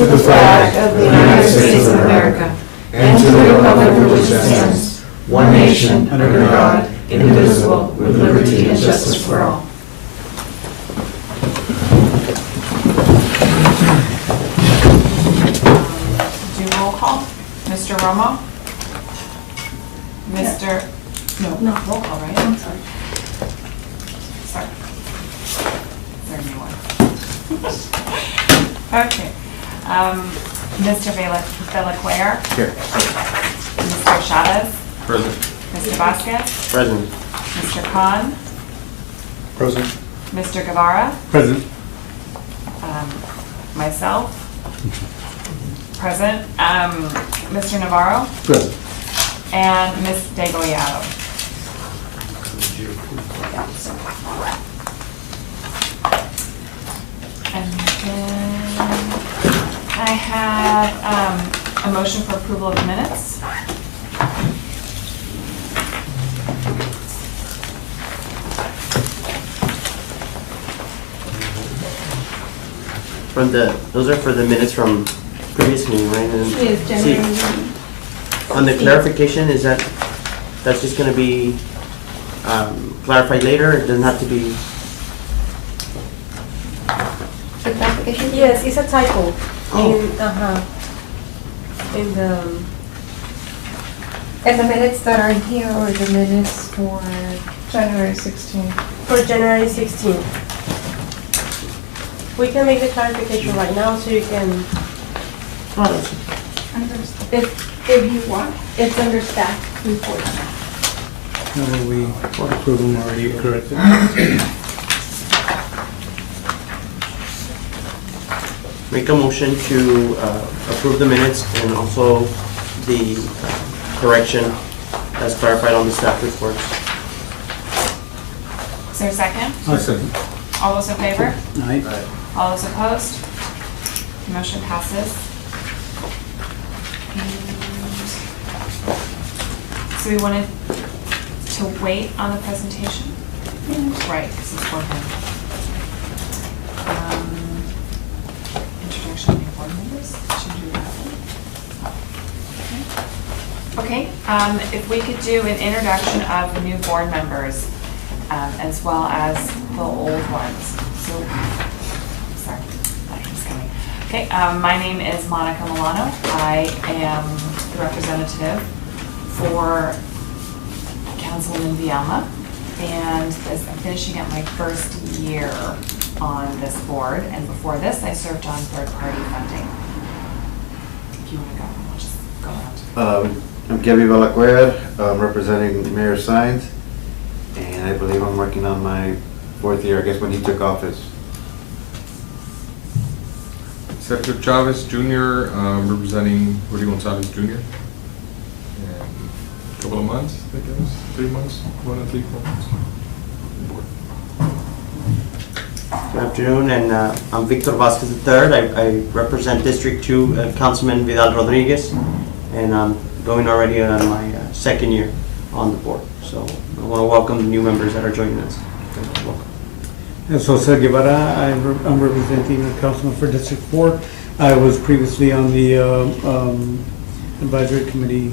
to the flag of the United States of America, and to the republic for which it stands, one nation, under God, indivisible, with liberty and justice for all. Do roll call. Mr. Romo? Mr. No, roll call, right? I'm sorry. Sorry. Is there a new one? Okay. Mr. Bellaquer? Here. Mr. Chavez? Present. Mr. Vasquez? Present. Mr. Khan? Present. Mr. Guevara? Present. Myself? Present. Mr. Navarro? Present. And Ms. Degollado. And then I have a motion for approval of the minutes. Those are for the minutes from previous meeting, right? And Yes, January. on the clarification, that's just gonna be clarified later? It doesn't have to be. The clarification? Yes, it's a typo. Oh. And the minutes that are here or the minutes for January 16th? For January 16th. We can make the clarification right now so you can, if you want, it's under staff report. We approve them already corrected. Make a motion to approve the minutes and also the correction as clarified on the staff reports. Is there a second? I'll second. All those in favor? Aye. All those opposed? Motion passes. And so we wanted to wait on the presentation? Right, because it's for him. Introduction of new board members, should we do that? Okay, if we could do an introduction of new board members, as well as the old ones. So, sorry, he's coming. Okay, my name is Monica Milano. I am the representative for Councilman Villalma, and I'm finishing up my first year on this board. And before this, I served on third-party funding. If you want to go, I'll just go around. I'm Kevin Bellaquer, representing Mayor Sines, and I believe I'm working on my fourth year, I guess, when he took office. Sergio Chavez Jr., representing Rudy Gonzalez Jr. And a couple of months, I guess, 3 months, 1 and 3, 4 months. Good afternoon, and I'm Victor Vasquez III. I represent District 2 Councilman Vidal Rodriguez, and I'm going already on my second year on the board. So I want to welcome the new members that are joining us. Welcome. And so Jose Guevara, I'm representing the councilman for District 4. I was previously on the advisory committee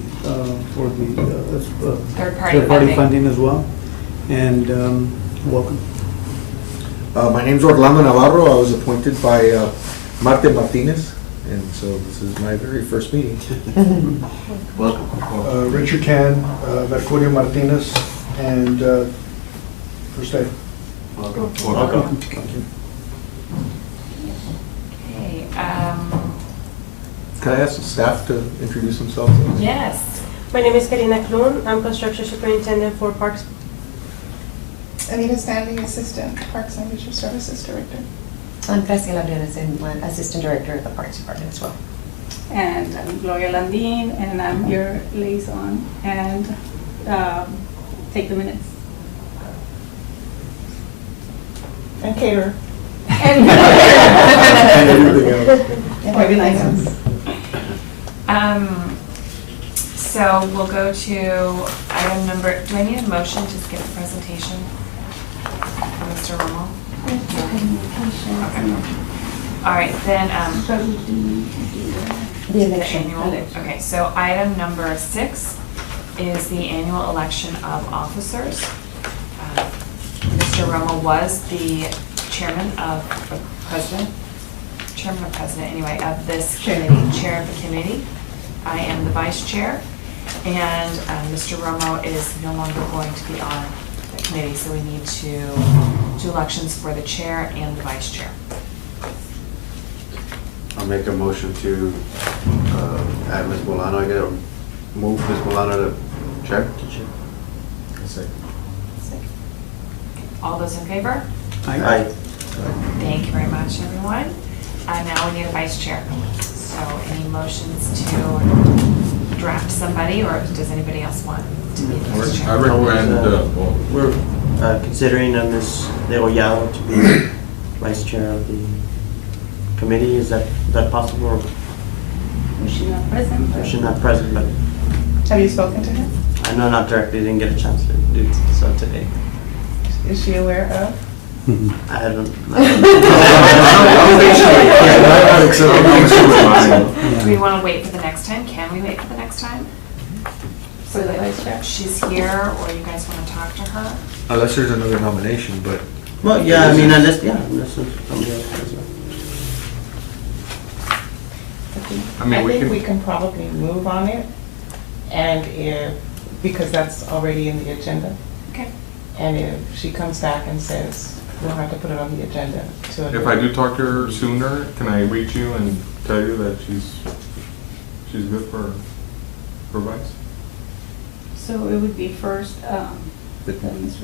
for the Third-party funding as well. And welcome. My name's Orlando Navarro. I was appointed by Marte Martinez, and so this is my very first meeting. Welcome. Richard Can, Mercurio Martinez, and first day. Welcome. Welcome. Okay, Can I ask the staff to introduce themselves? yes. My name is Karina Klun. I'm construction superintendent for Parks. Anita Stanley, Assistant Parks and Leisure Services Director. I'm Graciela Brenes, and I'm Assistant Director of the Parks Department as well. And I'm Gloria Landin, and I'm your liaison, and take the minutes. And caterer. And everything else. And organizers. So we'll go to item number, do I need a motion to skip the presentation? Mr. Romo? Okay. All right, then, So we do The the election. annual, okay, so item number 6 is the annual election of officers. Mr. Romo was the chairman of, or president anyway, of this committee, chair of the committee. I am the vice chair, and Mr. Romo is no longer going to be on the committee, so we need to do elections for the chair and the vice chair. I'll make a motion to add Ms. Molano. I gotta move Ms. Molano to chair. All those in favor? Aye. Thank you very much, everyone. Now we need a vice chair. So any motions to draft somebody, or does anybody else want to be the vice I chair? recommend, We're considering Ms. Degollado to be vice chair of the committee. Is that possible? Or She's not present. but- she's not present, but Have you spoken to her? I know not directly, didn't get a chance to do so today. Is she aware of? I don't. Do we want to wait for the next time? Can we wait for the next time? For the vice chair? She's here, or you guys want to talk to her? Unless there's another nomination, but Well, yeah, I mean, unless somebody else does that. I mean, we think can- we can probably move on it, and because that's already in the agenda, Okay. and if she comes back and says, we'll have to put it on the agenda to. if I do talk to her sooner, can I reach you and tell you that she's good for vice? So it would be first, Mr. Vasquez,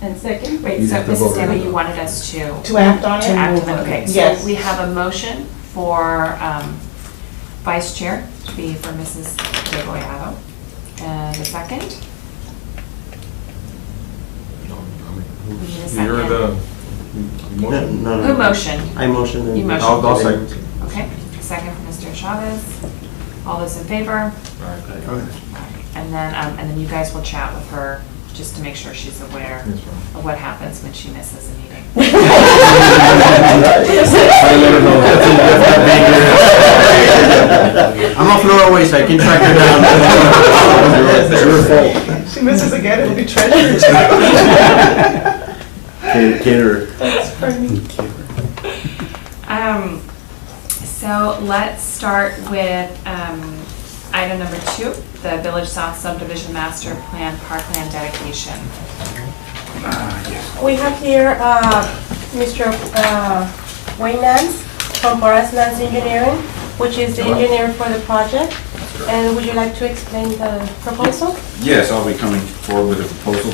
and second. Wait, You'd so have to Mrs. vote on Debbie, it. you wanted us to? To act on it? To act on it, okay. Yes. So we have a motion for vice chair to be for Mrs. Degollado. And a second? We need a second. You're the motion? No. Who motioned? I motioned. and- You motioned. I'll second. Okay, a second from Mr. Chavez. All those in favor? And then you guys will chat with her just to make sure she's aware Yes, ma'am. of what happens when she misses a meeting. I'm a floor away, so I can track her down. it's your fault. She misses again, it'll be treasurer. Caterer. That's funny. So let's start with item number 2, the Village South Subdivision Master Plan Parkland dedication. We have here Mr. Wayne Nance from Boras Nance Engineering, which is the engineer for the project. And would you like to explain the proposal? Yes, I'll be coming forward with a proposal.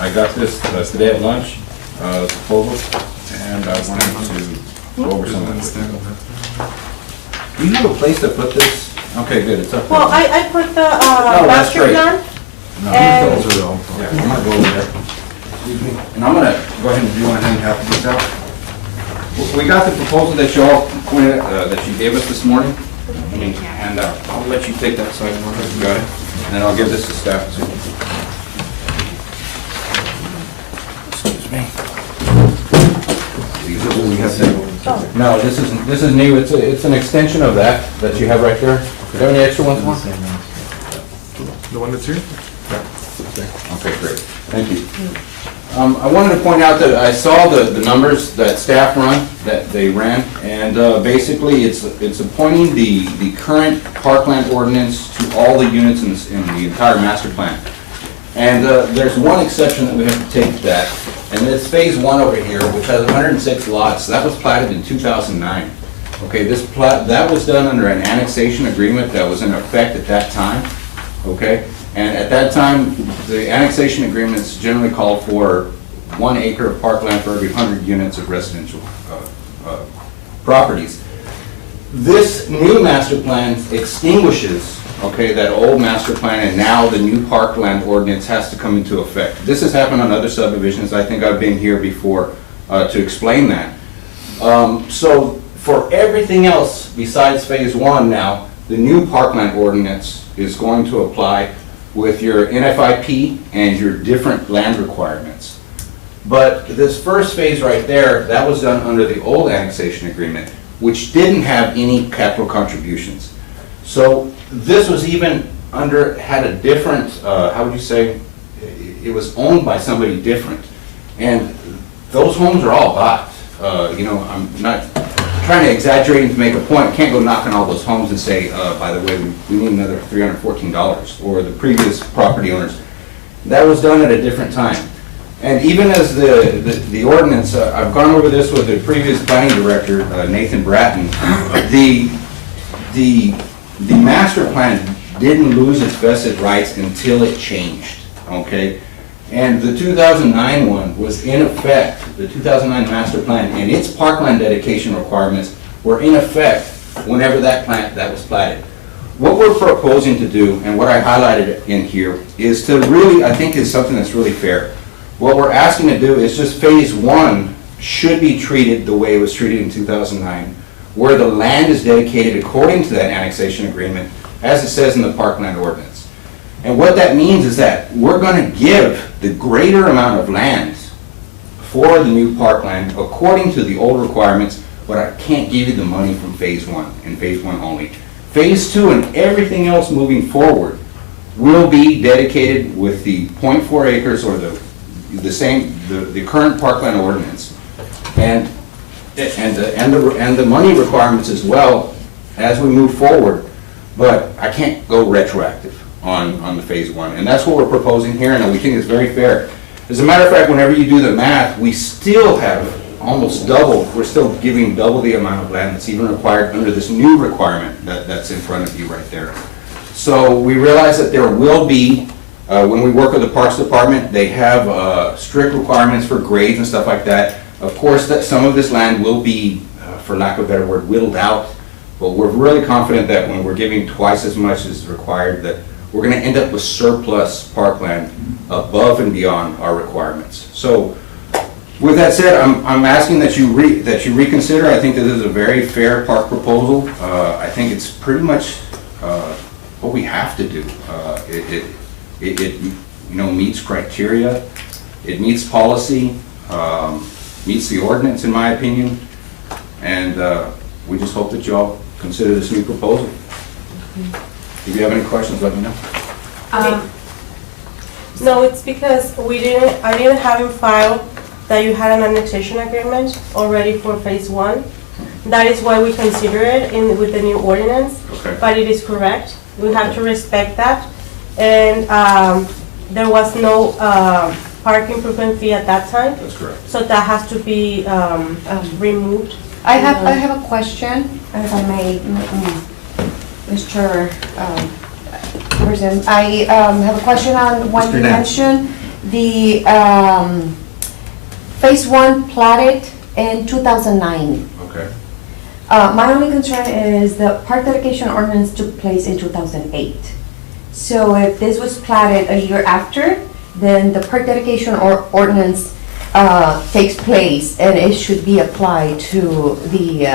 I got this today at lunch, the proposal, and I wanted to go over some of it. Do you have a place to put this? Okay, good, it's up there. Well, I put the that's master great. plan. No, and- those are all- yeah, I'm gonna go over there. Excuse me. And I'm gonna go ahead and do one hand half of this out. We got the proposal that you all pointed, that you gave us this morning. And I'll let you take that side one, if you got it. And then I'll give this to staff. Excuse me. These are what we have there. No, this is new. It's an extension of that you have right there. Do you have any extra ones, Mark? The one that's here? Okay, great. Thank you. I wanted to point out that I saw the numbers that staff run, that they ran, and basically it's appointing the current parkland ordinance to all the units in the entire master plan. And there's one exception that we have to take to that, and it's phase 1 over here, which has 106 lots. That was platted in 2009. Okay, that was done under an annexation agreement that was in effect at that time. Okay, and at that time, the annexation agreements generally called for 1 acre of parkland for every 100 units of residential properties. This new master plan extinguishes, okay, that old master plan, and now the new parkland ordinance has to come into effect. This has happened on other subdivisions. I think I've been here before to explain that. So for everything else besides phase 1 now, the new parkland ordinance is going to apply with your NFIP and your different land requirements. But this first phase right there, that was done under the old annexation agreement. which didn't have any capital contributions. So this was even had a different, how would you say, it was owned by somebody different. And those homes are all bought. I'm not trying to exaggerate and to make a point. Can't go knocking all those homes and say, by the way, we need another $314, or the previous property owners. That was done at a different time. And even as the ordinance, I've gone over this with the previous planning director, Nathan Bratton. The master plan didn't lose its vested rights until it changed, okay? And the 2009 one was in effect, the 2009 master plan and its parkland dedication requirements were in effect whenever that was platted. What we're proposing to do, and what I highlighted in here, is to really, I think is something that's really fair. What we're asking to do is just phase one should be treated the way it was treated in 2009, where the land is dedicated according to that annexation agreement, as it says in the parkland ordinance. And what that means is that we're going to give the greater amount of land for the new parkland according to the old requirements, but I can't give you the money from phase one and phase one only. Phase two and everything else moving forward will be dedicated with the 0.4 acres or the current parkland ordinance, and the money requirements as well as we move forward. But I can't go retroactive on the phase one, and that's what we're proposing here, and we think it's very fair. As a matter of fact, whenever you do the math, we still have almost double. We're still giving double the amount of land that's even required under this new requirement that's in front of you right there. So we realize that there will be, when we work with the Parks Department, they have strict requirements for grades and stuff like that. Of course, that some of this land will be, for lack of a better word, whittled out. But we're really confident that when we're giving twice as much as required, that we're going to end up with surplus parkland above and beyond our requirements. So, with that said, I'm asking that you reconsider. I think that this is a very fair park proposal. I think it's pretty much what we have to do. It meets criteria, it meets policy, meets the ordinance in my opinion, and we just hope that y'all consider this new proposal. If you have any questions, let me know. No, it's because I didn't have in file that you had an annexation agreement already for phase one. That is why we consider it with the new ordinance. Okay. But it is correct. We have to respect that. And there was no park improvement fee at that time. That's correct. So that has to be removed. I have a question, if I may, Mr. President. I have a question on when you mentioned the phase one platted in 2009. Okay. My only concern is the park dedication ordinance took place in 2008. So if this was platted a year after, then the park dedication ordinance takes place and it should be applied to the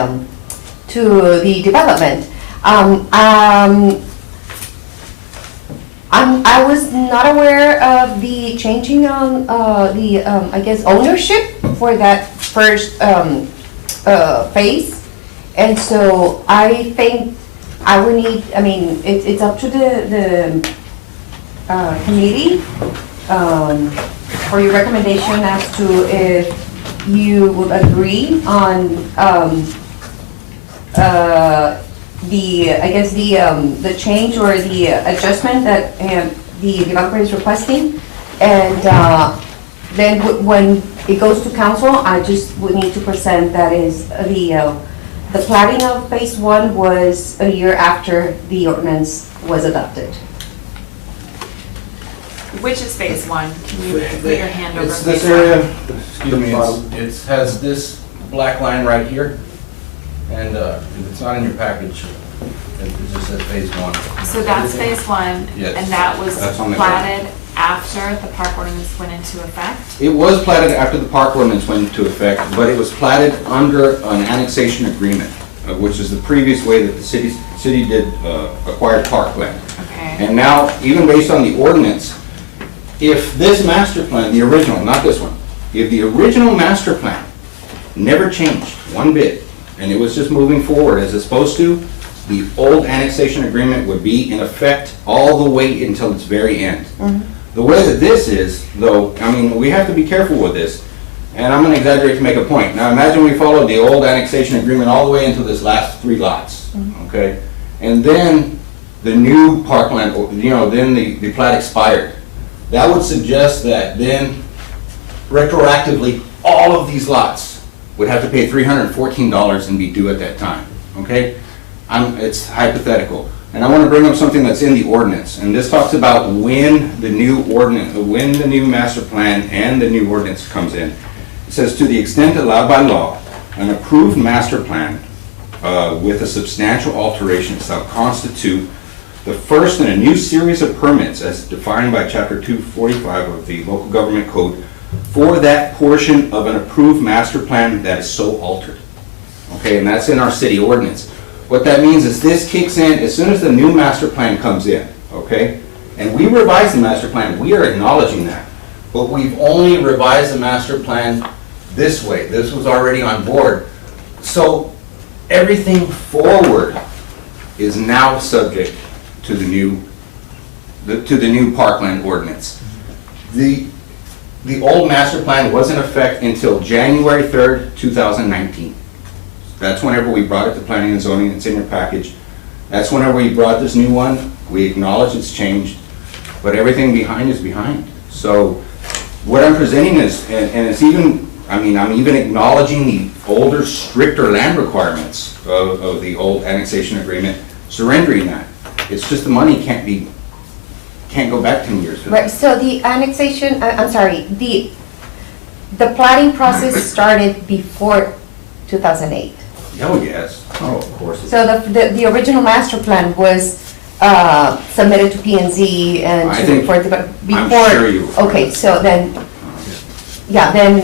development. I was not aware of the changing on I guess ownership for that first phase, and so I think I would need. I mean, it's up to the committee for your recommendation as to if you would agree on the change or the adjustment that the developer is requesting, and then when it goes to council, I just would need to present that is the platting of phase one was a year after the ordinance was adopted. Which is phase one? Can you put your hand over It's phase this area, one? excuse me, it has this black line right here, and if it's not in your package, it just says phase one. So that's phase one, Yes. and that was That's on the platted after the park ordinance went into effect? It was platted after the park ordinance went into effect, but it was platted under an annexation agreement, which is the previous way that the city did acquire parkland. Okay. And now, even based on the ordinance, if this master plan, the original, not this one, if the original master plan never changed one bit, and it was just moving forward as it's supposed to, the old annexation agreement would be in effect all the way until its very end. The way that this is, though, I mean, we have to be careful with this, and I'm gonna exaggerate to make a point. Now imagine we followed the old annexation agreement all the way into this last 3 lots, okay? And then the new parkland, you know, then the plat expired. That would suggest that then retroactively, all of these lots would have to pay $314 and be due at that time, okay? It's hypothetical. And I want to bring up something that's in the ordinance, and this talks about when the new ordinance, when the new master plan and the new ordinance comes in. It says, to the extent allowed by law, an approved master plan with a substantial alteration shall constitute the first in a new series of permits as defined by Chapter 245 of the Local Government Code for that portion of an approved master plan that is so altered. Okay, and that's in our city ordinance. What that means is this kicks in as soon as the new master plan comes in, okay? And we revise the master plan, we are acknowledging that. But we've only revised the master plan this way. This was already on board. So everything forward is now subject to the new parkland ordinance. The old master plan was in effect until January 3rd, 2019. That's whenever we brought it to planning and zoning. It's in your package. That's whenever we brought this new one. We acknowledge it's changed, but everything behind is behind. So what I'm presenting is, and it's even, I mean, I'm even acknowledging the older, stricter land requirements of the old annexation agreement, surrendering that. It's just the money can't go back 10 years. Right, so the annexation, I'm sorry, the planning process started before 2008. Oh, yes. Oh, of course. So the original master plan was submitted to P&Z and I to think, for the, before. I'm sure you. Okay, so then, yeah, then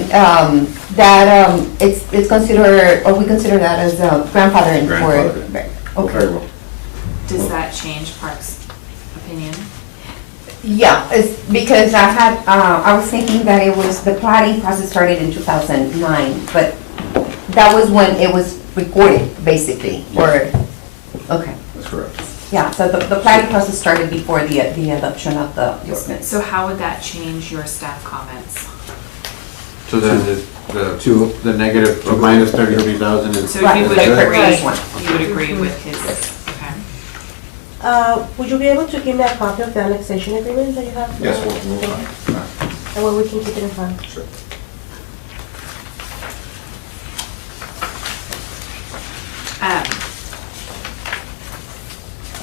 it's considered, or we consider that as grandfathering for. Right, Okay. Very well. Does that change Park's opinion? Yeah, it's because I was thinking that it was, the planning process started in 2009, but that was when it was recorded, basically, or, okay. That's correct. Yeah, so the planning process started before the adoption of the ordinance. So how would that change your staff comments? So then the negative, to minus 33,000 is. So Right, you would like the agree, first one. you would agree with his, okay. Would you be able to give me a copy of the annexation agreement that you have? Yes, we'll And when we can keep it in file? Sure.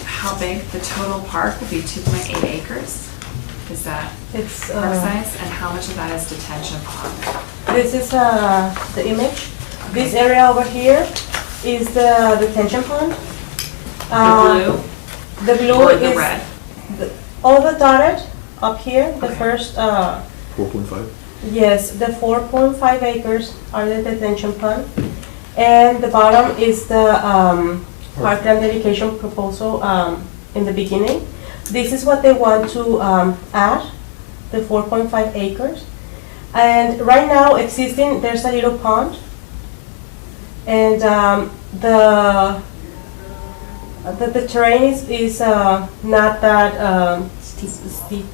How big? The total park will be 2.8 acres? Is that It's, park size? And how much of that is detention pond? this is the image. This area over here is the detention pond. The The blue or the is red? all the dotted up here, the Okay. first, 4.5. yes, the 4.5 acres are the detention pond. And the bottom is the parkland dedication proposal in the beginning. This is what they want to add, the 4.5 acres. And right now existing, there's a little pond. And the terrain is not that steep.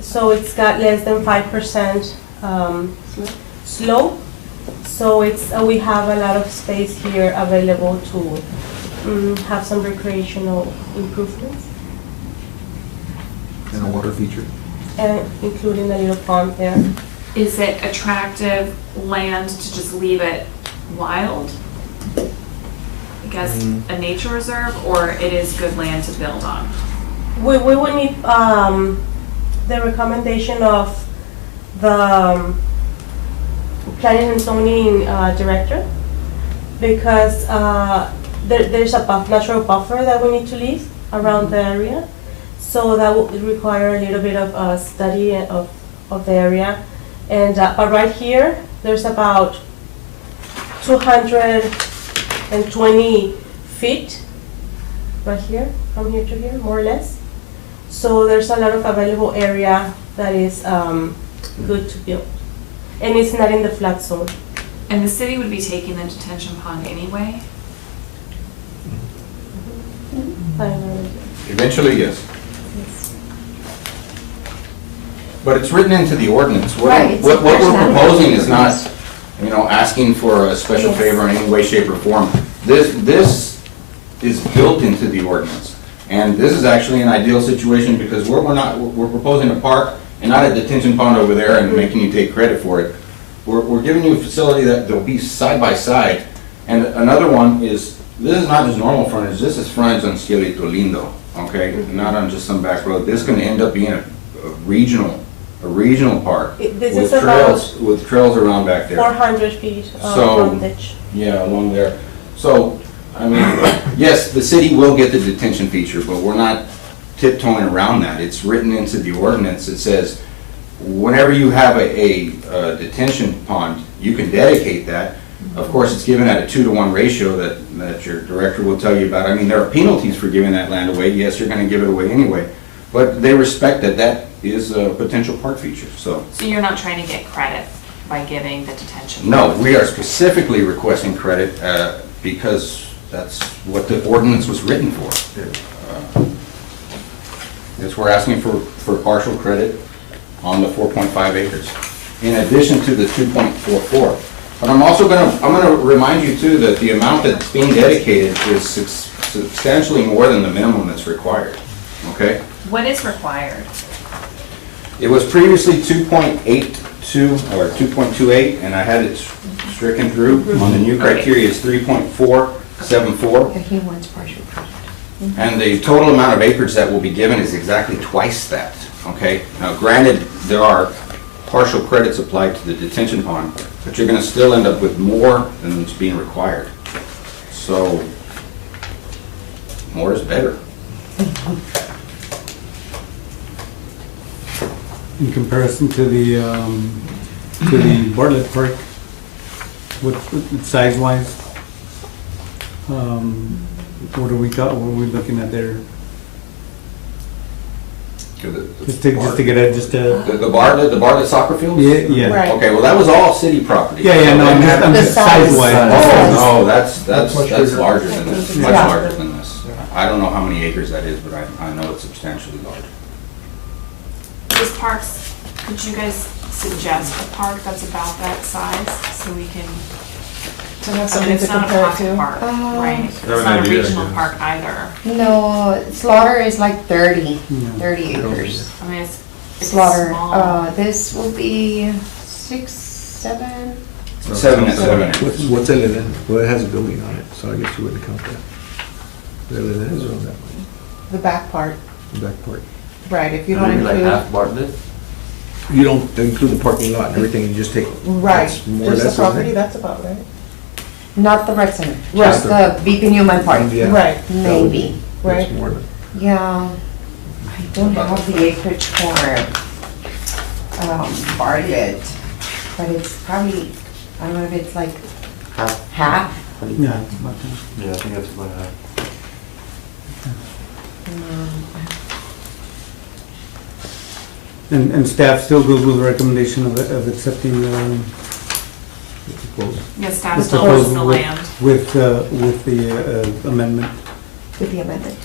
So it's got less than 5% slope. So it's we have a lot of space here available to have some recreational improvements, And a water feature. and including the little pond there. Is it attractive land to just leave it wild? I guess a nature reserve, or it is good land to build on? We would need the recommendation of the planning and zoning director, because there's a natural buffer that we need to leave around the area. So that would require a little bit of a study of the area. And but right here, there's about 220 feet right here, from here to here, more or less. So there's a lot of available area that is good to build. And it's not in the flood zone. And the city would be taking the detention pond anyway? Eventually, yes. But it's written into the ordinance. Right, it's What we're personality. proposing is not, asking for a special favor in any way, shape, or form. This is built into the ordinance. And this is actually an ideal situation because we're proposing a park and not a detention pond over there and making you take credit for it. We're giving you a facility that will be side by side. And another one is, this is not just normal frontage, this is frontage on Cielito Lindo, okay? Not on just some back road. This can end up being a regional park This with is about trails around back there. 400 feet of So- frontage. Yeah, along there. So, yes, the city will get the detention feature, but we're not tiptoeing around that. It's written into the ordinance. It says, whenever you have a detention pond, you can dedicate that. Of course, it's given at a 2-to-1 ratio that your director will tell you about. There are penalties for giving that land away. Yes, you're gonna give it away anyway. But they respect that is a potential park feature, so. So you're not trying to get credit by giving the detention? No, we are specifically requesting credit because that's what the ordinance was written for. Yes, we're asking for partial credit on the 4.5 acres, in addition to the 2.44. But I'm gonna remind you too that the amount that's being dedicated is substantially more than the minimum that's required, okay? What is required? It was previously 2.82 or 2.28, and I had it stricken through. On the new criteria is 3.474. Yeah, he wants partial credit. And the total amount of acreage that will be given is exactly twice that, okay? Now granted, there are partial credits applied to the detention pond, but you're gonna still end up with more than is being required. So, more is better. In comparison to the Bartlett Park, what size-wise, what are we looking at there? Just to get a, The Bartlett soccer fields? Yeah. Right. Okay, well, that was all city property. Yeah, no, I'm just size-wise. Oh, no, that's much bigger. larger than this, much Yeah. larger than this. I don't know how many acres that is, but I know it's substantially large. These parks, could you guys suggest a park that's about that size so we can, To have something to it's not a compare pocket to. park, right? It's have an not a idea, I regional guess. park either. No, Slaughter is like 30 acres. It's Slaughter, small. this will be 6, 7. 7 and 7 acres. What's Eleden? Well, it has a building on it, so I guess you wouldn't count that. Eleden is on that one, The back part, the back part. right, if you don't include, Bartlett? You don't include the parking lot and everything, you just take. right, that's more or just the less, isn't it? property, that's about right. Not the rec center, Right. just the BP Newman Park. Yeah. Right, Maybe. That's right. more than. Yeah, I don't have the acreage for Bartlett, but it's probably, I don't know if it's like half. Yeah, it's about that. Yeah, I think that's about half. And staff still goes with the recommendation of accepting Yes, staff the still owns the proposal land. with the amendment. With the amendment.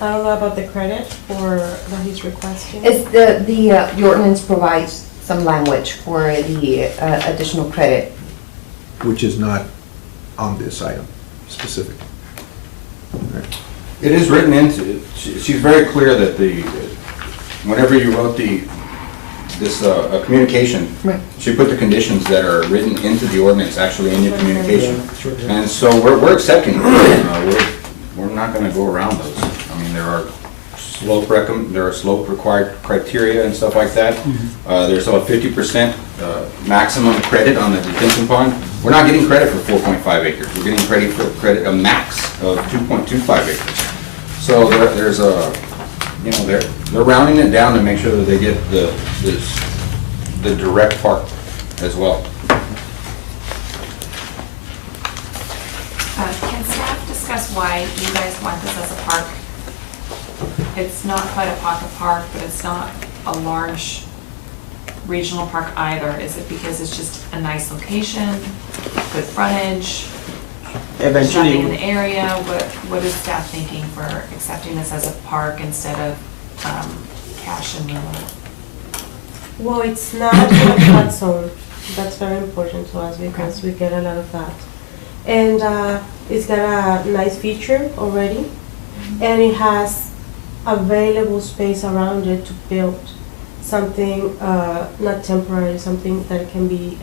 I don't know about the credit for that he's requesting. It's the ordinance provides some language for the additional credit. Which is not on this item specifically. Right. It is written into, she's very clear that whenever you wrote this communication, Right. she put the conditions that are written into the ordinance actually in your communication. And so we're accepting it. We're not gonna go around those. There are slope required criteria and stuff like that. There's a 50% maximum credit on the detention pond. We're not getting credit for 4.5 acres. We're getting credit a max of 2.25 acres. So there's a, they're rounding it down to make sure that they get the direct park as well. Can staff discuss why you guys want this as a park? It's not quite a pocket park, but it's not a large regional park either? Is it because it's just a nice location, good frontage? Eventually, Shopping in the area, what is staff thinking for accepting this as a park instead of cash and real? Well, it's not a flood zone. That's very important to us because we get a lot of that. And it's got a nice feature already, and it has available space around it to build something not temporary, something that can be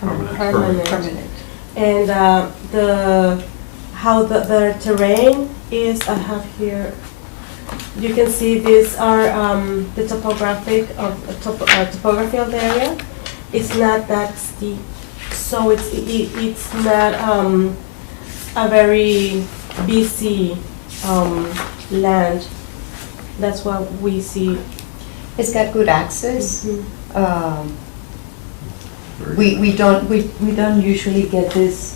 permanent. And how the terrain is, I have here, you can see these are the topography of the area. It's not that steep, so it's not a very busy land. That's what we see. It's got good access. Mhm. We don't usually get this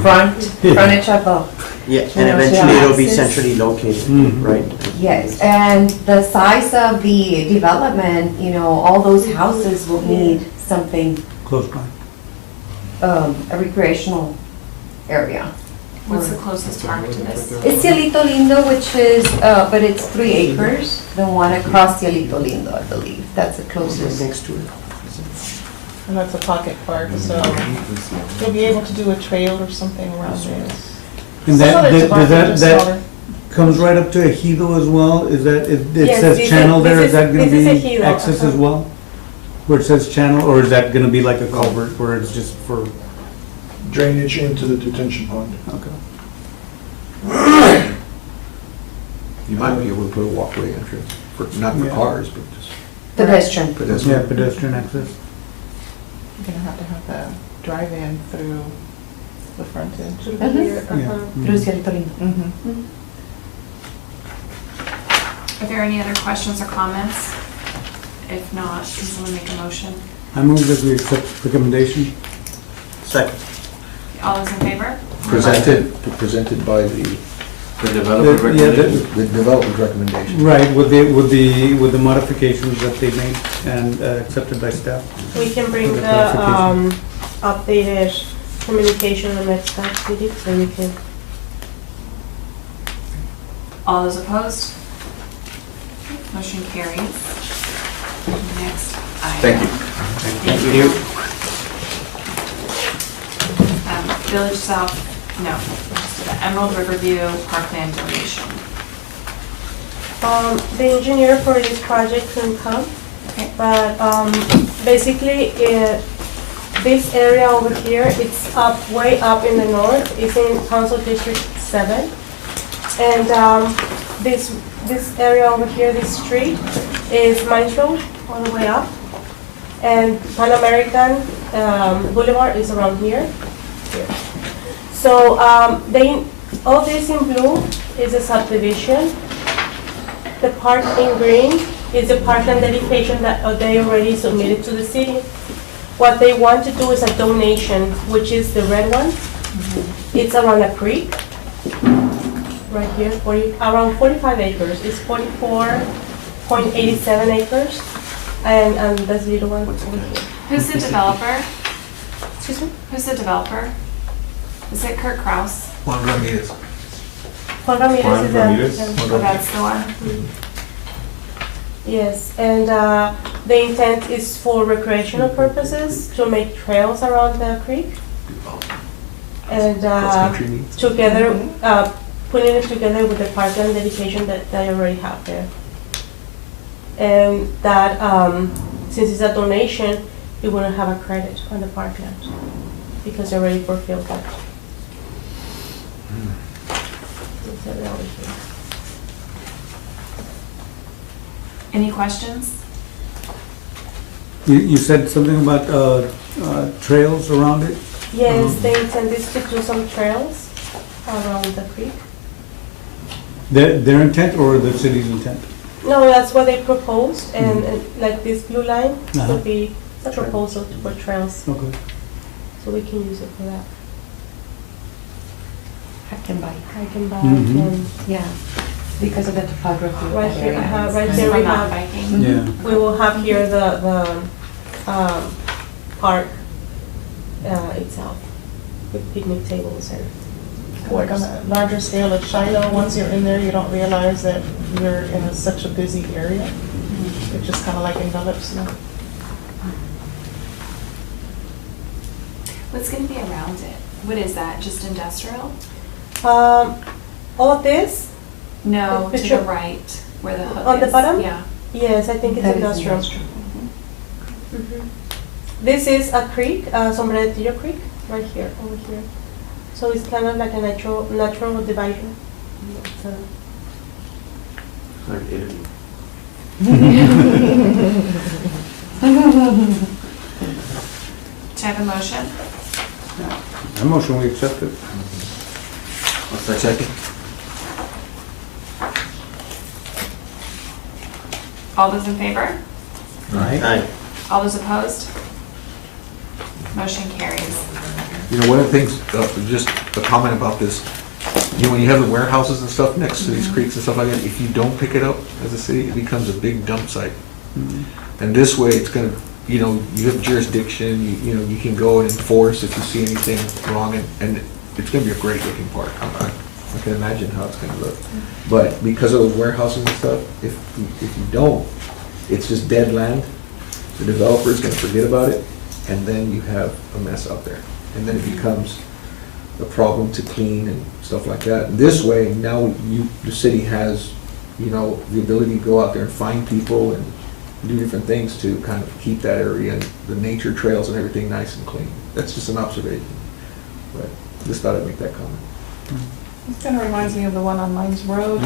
frontage of a, yeah, and Yeah, eventually it'll be access. centrally located, Mhm. right? yes, and the size of the development, all those houses will need something, Close by. a recreational area. What's the closest park to this? It's Cielito Lindo, which is, but it's 3 acres, the one across Cielito Lindo, I believe, that's the closest. Next to it. And that's a pocket park, so you'll be able to do a trail or something around this. And Some of the that department is smaller. comes right up to Ejido as well? Is that, it Yes, says this channel is- there, this is that is- gonna this is be Ejido, access as well? Where it says channel, or is that gonna be like a culvert where it's just for, Drainage into the detention pond. okay. You might be able to put a walkway entrance, not for Yeah. cars, but just Pedestrian. Yeah, pedestrian. pedestrian access. You're gonna have to have the drive-in through the frontage. Mhm. Here, Yeah. Through Cielito Lindo. Mm-hmm. Are there any other questions or comments? If not, can someone make a motion? I move that we accept recommendation. Second. All those in favor? Presented by the developer Yeah, recommendation? the development recommendation. Right, with the modifications that they made and accepted by staff. We can bring For the the clarification. updated communication on next time, meeting, so we can. All those opposed? Motion carries. Next item. Thank you. Thank you. Village South, no, just the Emerald Riverview Parkland donation. The engineer for this project can come, Okay. but basically, this area over here, it's way up in the north, it's in Council District 7. And this area over here, this street, is Mines Road, all the way up. And Pan American Boulevard is around here. So all this in blue is a subdivision. The part in green is the parkland dedication that they already submitted to the city. What they want to do is a donation, which is the red one. It's around a creek, right here, around 45 acres. It's 44.87 acres, and this little one over here. Who's the developer? Excuse me? Who's the developer? Is it Kurt Kraus? Juan Ramirez. Juan Ramirez Juan is Ramirez? Oh, that's the one? Yes, and the intent is for recreational purposes, to make trails around the creek. And Cross-country meets. together, putting it together with the parkland dedication that they already have there. And that, since it's a donation, it wouldn't have a credit on the parkland, because they already fulfilled that. It's over here. Any questions? You said something about trails around it? Yes, they intended to do some trails around the creek. Their intent or the city's intent? No, that's what they proposed, and like this blue line Uh-huh. would be a proposal for trails, Okay. so we can use it for that. I can buy. I can buy, Mhm. and Yeah, because of the topography of right that here, area. right Is there it we for mountain have, biking? Yeah. we will have here the park itself with picnic tables and Like on a larger scale of Shiloh, once you're in there, you don't realize that you're in such a busy area. It just kind of like envelops you. What's gonna be around it? What is that, just industrial? all of this. No, The to the picture- right, where the hook is. On the bottom? Yeah. Yes, I think it's That is industrial. Mhm. This is a creek, Sombrerillo Creek, right here, over here. So it's kind of like a natural divider. So, Like Italy. Do I have a motion? I motion we accept it. I'll second. All those in favor? Aye. All those opposed? Motion carries. You know, one of the things, just a comment about this, you know, when you have the warehouses and stuff next to these creeks and stuff like that, if you don't pick it up as a city, it becomes a big dump site. And this way, it's gonna, you know, you have jurisdiction, you know, you can go and enforce if you see anything wrong, and it's gonna be a great looking park. I can imagine how it's gonna look. But because of those warehouses and stuff, if you don't, it's just dead land. The developer's gonna forget about it, and then you have a mess out there. And then it becomes a problem to clean and stuff like that. And this way, now the city has, you know, the ability to go out there and find people and do different things to kind of keep that area and the nature trails and everything nice and clean. That's just an observation. But just thought I'd make that comment. This kind of reminds me of the one on Mines Road.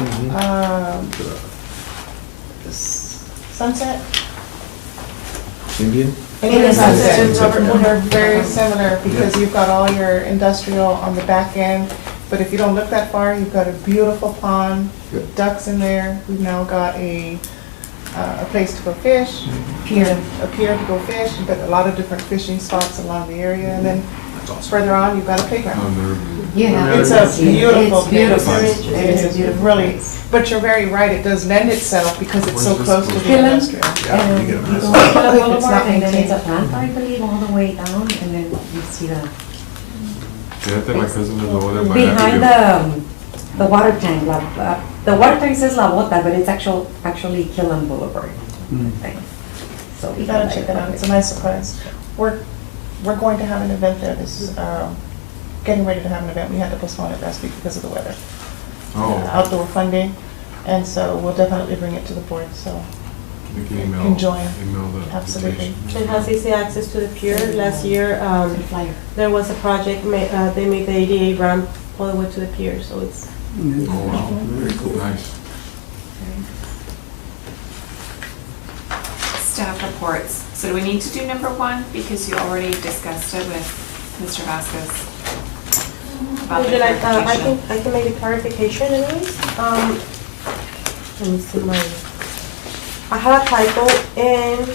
Sunset? Indian? Indian Sunset. Sunset. They're very similar because you've got all your industrial on the back end, but if you don't look that far, you've got a beautiful pond, Good. ducks in there. We've now got a place to go fish, Pier. a pier to go fish. You've got a lot of different fishing spots along the area, and then That's awesome. further on, you've got a playground. Yeah. It's a beautiful It's beautiful. place. It It is a is beautiful really, place. but you're very right, it does lend itself because it's so Where's this close to the Killen, industrial. Yeah, and you get a you mess. go to the It's boulevard, not and then it's maintained. Atlanta, I believe, all the way down, and then you see the, Yeah, I think my cousin lives over there. but I have to behind give- the water tank, the water tank says La Bota, but it's actually Killen Boulevard, I think. So You gotta check it out, it's a nice surprise. We're going to have an event there getting ready to have an event. We had to postpone it last week because of the weather. Oh, Outdoor funding, and so we'll definitely bring it to the board, so. you can email. Can join. Email the Absolutely. invitation. it has easy access to the pier. Last year, Flyer. there was a project, they made the ADA ramp all the way to the pier, so it's. Oh, wow, very cool, nice. Staff reports. So do we need to do number one because you already discussed it with Mr. Vasquez? About Would the you like, I clarification? think I can make a clarification anyways. Let me see my, I had a typo and.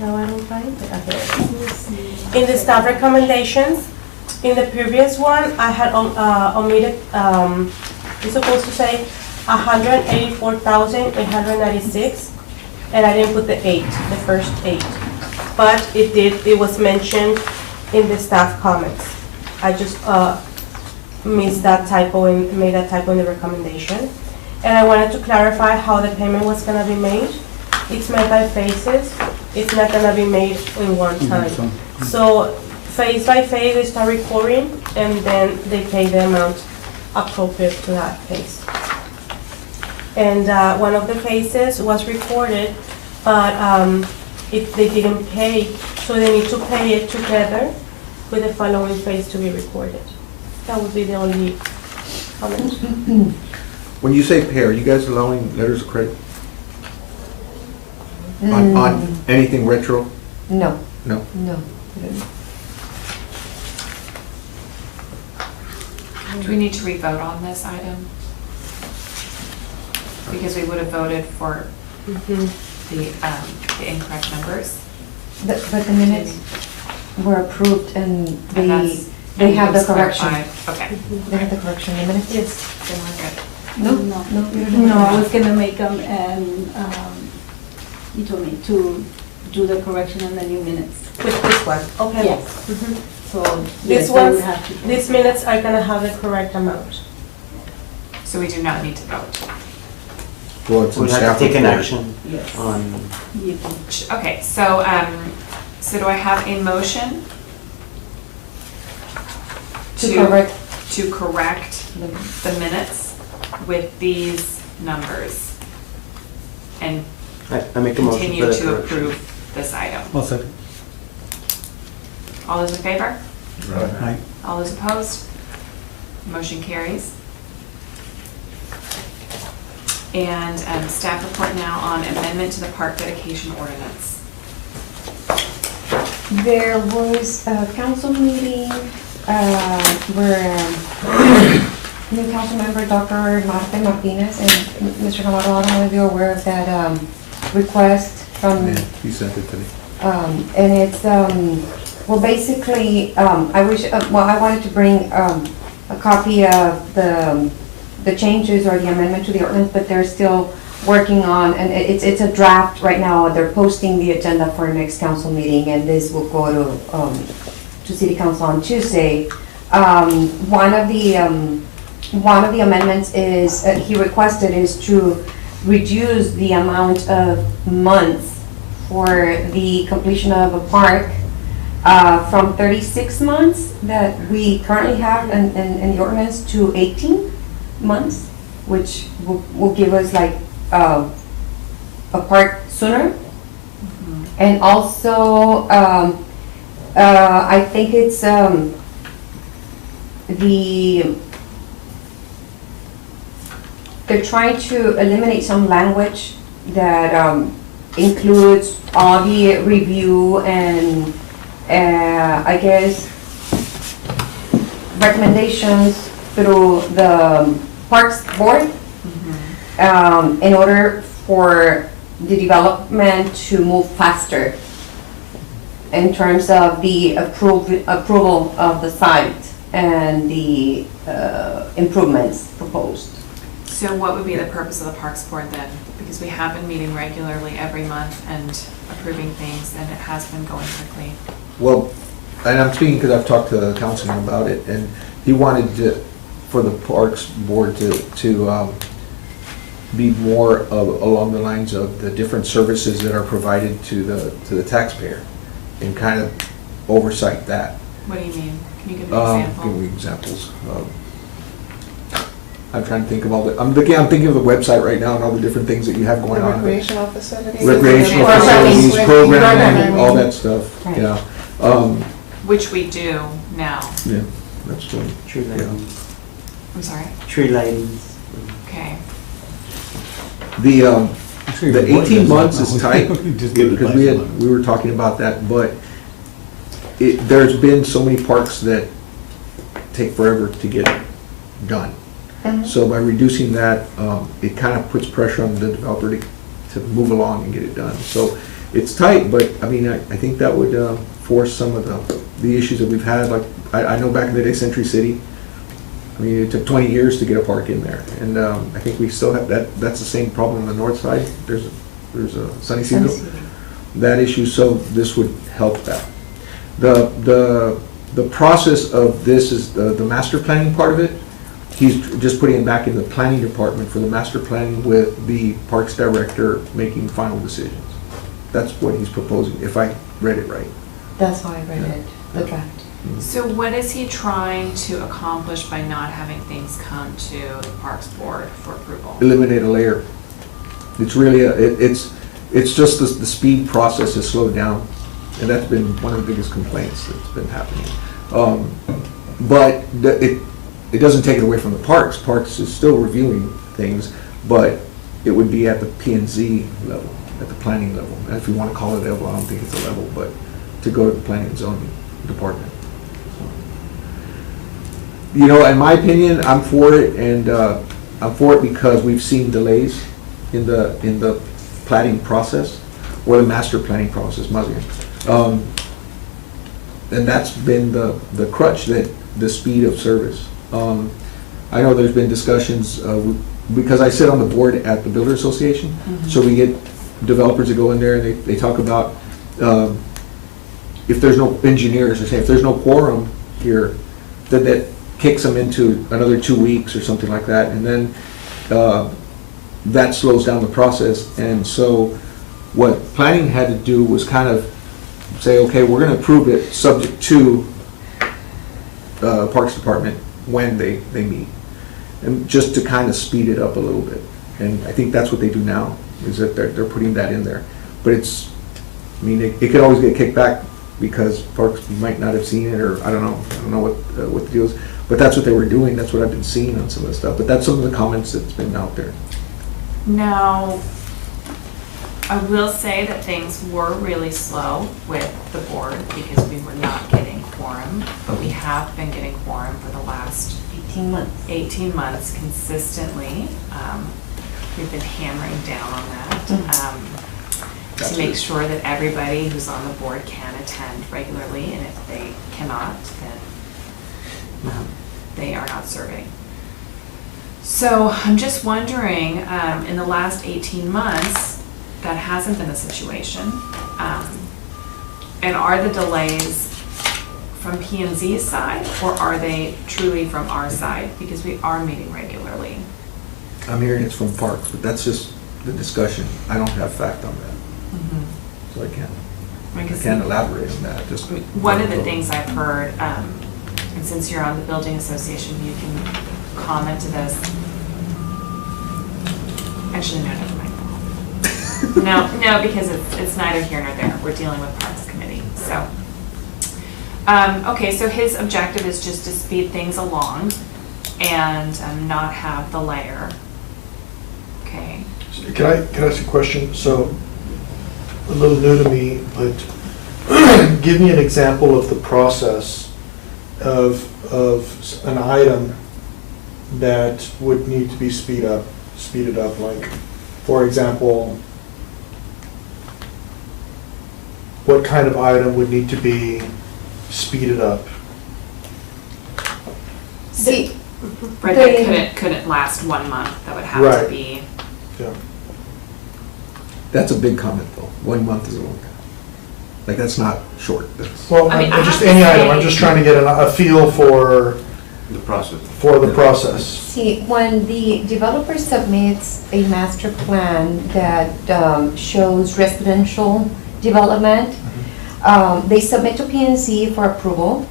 No, I don't find it. Okay. In the staff recommendations, in the previous one, I had omitted, it's supposed to say 184,896, and I didn't put the 8, the first 8. But it was mentioned in the staff comments. I just missed that typo and made that typo in the recommendation. And I wanted to clarify how the payment was gonna be made. It's made by phases. It's not gonna be made in one time. So phase by phase, they start recording, and then they pay the amount appropriate to that phase. And one of the phases was recorded, but if they didn't pay, so they need to pay it together with the following phase to be recorded. That would be the only comment. When you say pay, are you guys allowing letters of credit? On anything retro? No, No? no. Do we need to re-vote on this item? Because we would have voted for the incorrect numbers. But the minutes were approved and And that's- They have the It's correct correction. by- Okay, They have the correction in a minute? Yes. then we're good. No, No. no, you don't No, have I was gonna make them and, you told me to do the correction in the new minutes. With this one, okay. Yes. Mhm. So. These yes, they would ones, have to- these minutes are gonna have the correct amount. So we do not need to vote. Well, it's in We'll have staff to take an report. action Yes. on, You can- Okay, so, so do I have a motion To correct. to correct the minutes with these numbers and I make a motion for continue the to correction. approve this item? I'll second. All those in favor? Aye. All those opposed? Motion carries. And staff report now on amendment to the park dedication ordinance. There was a council meeting where new council member Dr. Marta Martinez and Mr. Navarro, I don't know if you're aware of that request from, Yeah, he sent it to me. and it's, well, basically, I wish, well, I wanted to bring a copy of the changes or the amendment to the ordinance, but they're still working on, and it's a draft right now. They're posting the agenda for next council meeting, and this will go to city council on Tuesday. One of the amendments is, he requested, is to reduce the amount of months for the completion of a park from 36 months that we currently have in the ordinance to 18 months, which will give us like a park sooner. And also, I think it's they're trying to eliminate some language that includes all the review and I guess recommendations through the Parks Board in order for the development to move faster in terms of the approval of the site and the improvements proposed. So what would be the purpose of the Parks Board then? Because we have been meeting regularly every month and approving things, and it has been going quickly. Well, and I'm speaking because I've talked to the councilman about it, and he wanted for the Parks Board to be more along the lines of the different services that are provided to the taxpayer, and kind of oversight that. What do you mean? Can you give me an example? Give me examples. I'm trying to think of all the, I'm thinking of the website right now and all the different things that you have going The on. recreational facilities. Recreational Programming. facilities, programming, Programming. all that stuff, Right. yeah. Which we do now. Yeah, that's true. tree Yeah. lighting. I'm sorry? Tree lighting. Okay. The Actually, the the board 18 does months that is now. tight, Just give it because back. we were talking about that, but there's been so many parks that take forever to get done. So by reducing that, it kind of puts pressure on the developer to move along and get it done. So it's tight, but I mean, I think that would force some of the issues that we've had. Like, I know back in the day, Century City, I mean, it took 20 years to get a park in there. And I think we still have that. That's the same problem on the north side. There's a Sunny Cedar, that issue, so this would help that. The process of this is the master planning part of it. He's just putting it back in the planning department for the master planning with the parks director making final decisions. That's what he's proposing, if I read it right. That's how I read it, the draft. So what is he trying to accomplish by not having things come to the Parks Board for approval? Eliminate a layer. It's really, it's just the speed process has slowed down, and that's been one of the biggest complaints that's been happening. But it doesn't take it away from the parks. Parks is still reviewing things, but it would be at the P&Z level, at the planning level. And if you want to call it a level, I don't think it's a level, but to go to the planning and zoning department. You know, in my opinion, I'm for it, and I'm for it because we've seen delays in the planning process, or the master planning process, más bien. And that's been the crutch that the speed of service. I know there's been discussions, because I sit on the board at the Builder Association, so we get developers that go in there and they talk about if there's no engineers, or say if there's no quorum here, then that kicks them into another 2 weeks or something like that, and then that slows down the process. And so what planning had to do was kind of say, okay, we're going to approve it subject to Parks Department when they meet, and just to kind of speed it up a little bit. And I think that's what they do now, is that they're putting that in there. But it's, I mean, it could always get kicked back because Parks might not have seen it, or I don't know what the deal is. But that's what they were doing. That's what I've been seeing on some of the stuff. But that's some of the comments that's been out there. Now, I will say that things were really slow with the board because we were not getting quorum, but we have been getting quorum for the last 18 months consistently. We've been hammering down on that to make sure that everybody who's on the board can attend regularly, and if they cannot, then they are not serving. So I'm just wondering, in the last 18 months, that hasn't been the situation. And are the delays from P&Z's side, or are they truly from our side? Because we are meeting regularly. I'm hearing it's from Parks, but that's just the discussion. I don't have fact on that. So I can't elaborate on that. Just one of the things I've heard, and since you're on the building association, you can comment to this. Actually, no, never mind. No, because it's neither here nor there. We're dealing with Parks Committee. So, okay, so his objective is just to speed things along and not have the layer. Okay. Can I ask a question? So, a little new to me, but give me an example of the process of an item that would need to be speeded up. Like, for example, what kind of item would need to be speeded up? See, Right, that couldn't last 1 month. That would have to be. Yeah. That's a big comment, though. 1 month is a long time. Like, that's not short. Well, I mean, just any item. I'm just trying to get a feel for The process. see, when the developer submits a master plan that shows residential development, they submit to P&Z for approval,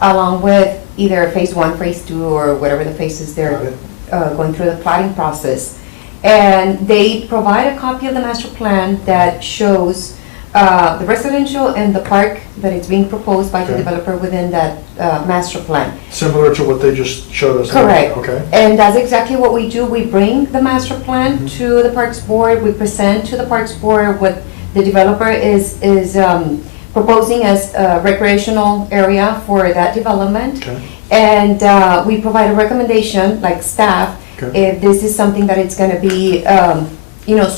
along with either phase 1, phase 2, or whatever the phases they're going through the plotting process. And they provide a copy of the master plan that shows the residential and the park that is being proposed by the developer within that master plan. Similar to what they just showed us. Correct. Okay. And that's exactly what we do. We bring the master plan to the Parks Board. We present to the Parks Board what the developer is proposing as a recreational area for that development. Okay. And we provide a recommendation, like staff, if this is something that it's going to be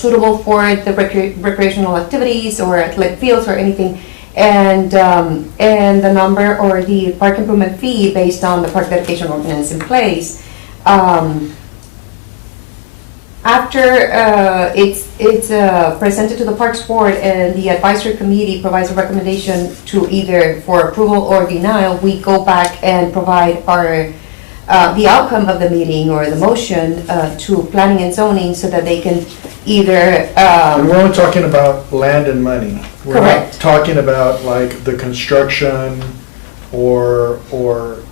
suitable for the recreational activities or athletic fields or anything, and the number or the park improvement fee based on the park dedication ordinance in place. After it's presented to the Parks Board and the advisory committee provides a recommendation to either for approval or denial, we go back and provide our the outcome of the meeting or the motion to planning and zoning so that they can either. And we're only talking about land and money. We're Correct. not talking about like the construction or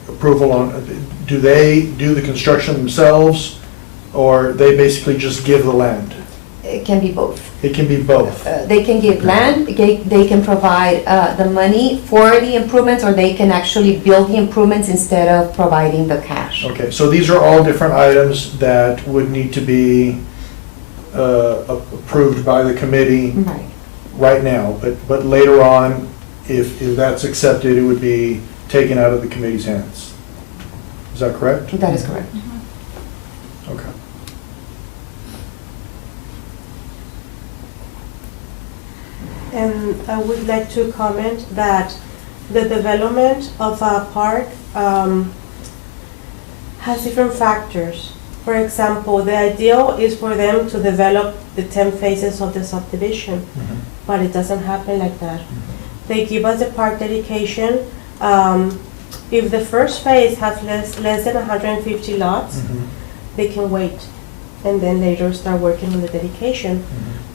approval on. Do they do the construction themselves, or they basically just give the land? It can be both. It can be both. They can give land, they can provide the money for the improvements, or they can actually build the improvements instead of providing the cash. Okay, so these are all different items that would need to be approved by the committee right now. But later on, if that's accepted, it would be taken out of the committee's hands. Is that correct? That is correct. Okay. And I would like to comment that the development of a park has different factors. For example, the ideal is for them to develop the 10 phases of the subdivision, but it doesn't happen like that. They give us the park dedication. If the first phase has less than 150 lots, they can wait and then later start working on the dedication.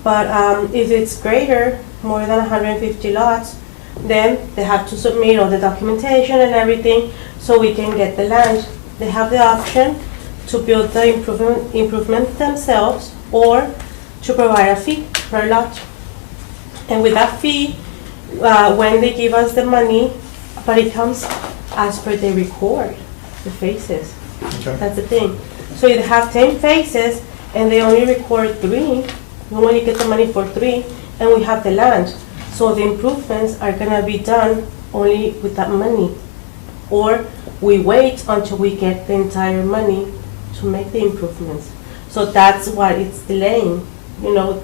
But if it's greater, more than 150 lots, then they have to submit all the documentation and everything so we can get the land. They have the option to build the improvement themselves or to provide a fee per lot. And with that fee, when they give us the money, but it comes as per they record the phases. Okay. That's the thing. So you have 10 phases and they only record 3. We only get the money for 3 and we have the land. So the improvements are gonna be done only with that money. Or we wait until we get the entire money to make the improvements. So that's why it's delaying,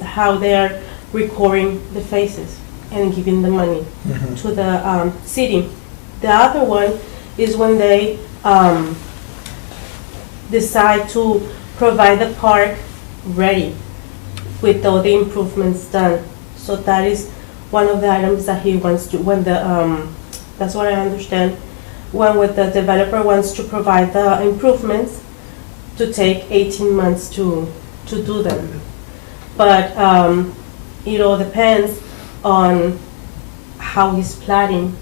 how they're recording the phases and giving the money to the city. The other one is when they decide to provide the park ready with all the improvements done. So that is one of the items that he wants to, that's what I understand, when the developer wants to provide the improvements, to take 18 months to do them. But it all depends on how he's planning,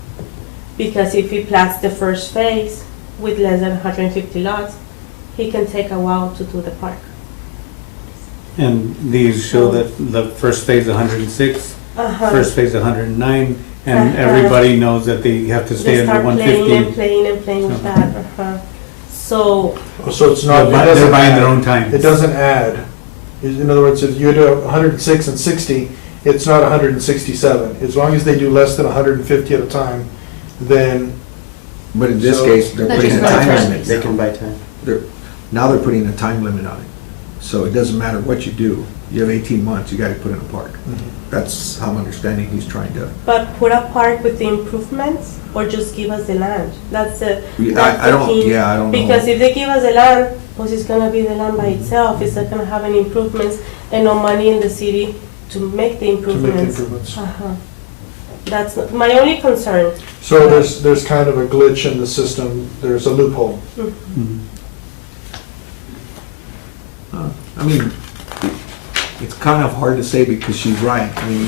because if he plans the first phase with less than 150 lots, he can take a while to do the park. And these show that the first phase 106, first phase 109, and everybody knows that they have to stay under 150. They start playing and playing with that. So it's not, They're buying their own time. it doesn't add. In other words, if you do 106 and 60, it's not 167. As long as they do less than 150 at a time, then. But in this So- case, they're That's putting a just time right. limit. They can buy time. Now they're putting a time limit on it. So it doesn't matter what you do. You have 18 months, you gotta put in a park. That's how I'm understanding he's trying to. but put a park with the improvements, or just give us the land. That's the I don't key. know. Because if they give us the land, pues it's gonna be the land by itself. It's not gonna have any improvements and no money in the city to make the To make the improvements. improvements. That's my only concern. So there's kind of a glitch in the system, there's a loophole. I mean, it's kind of hard to say because she's right. I mean,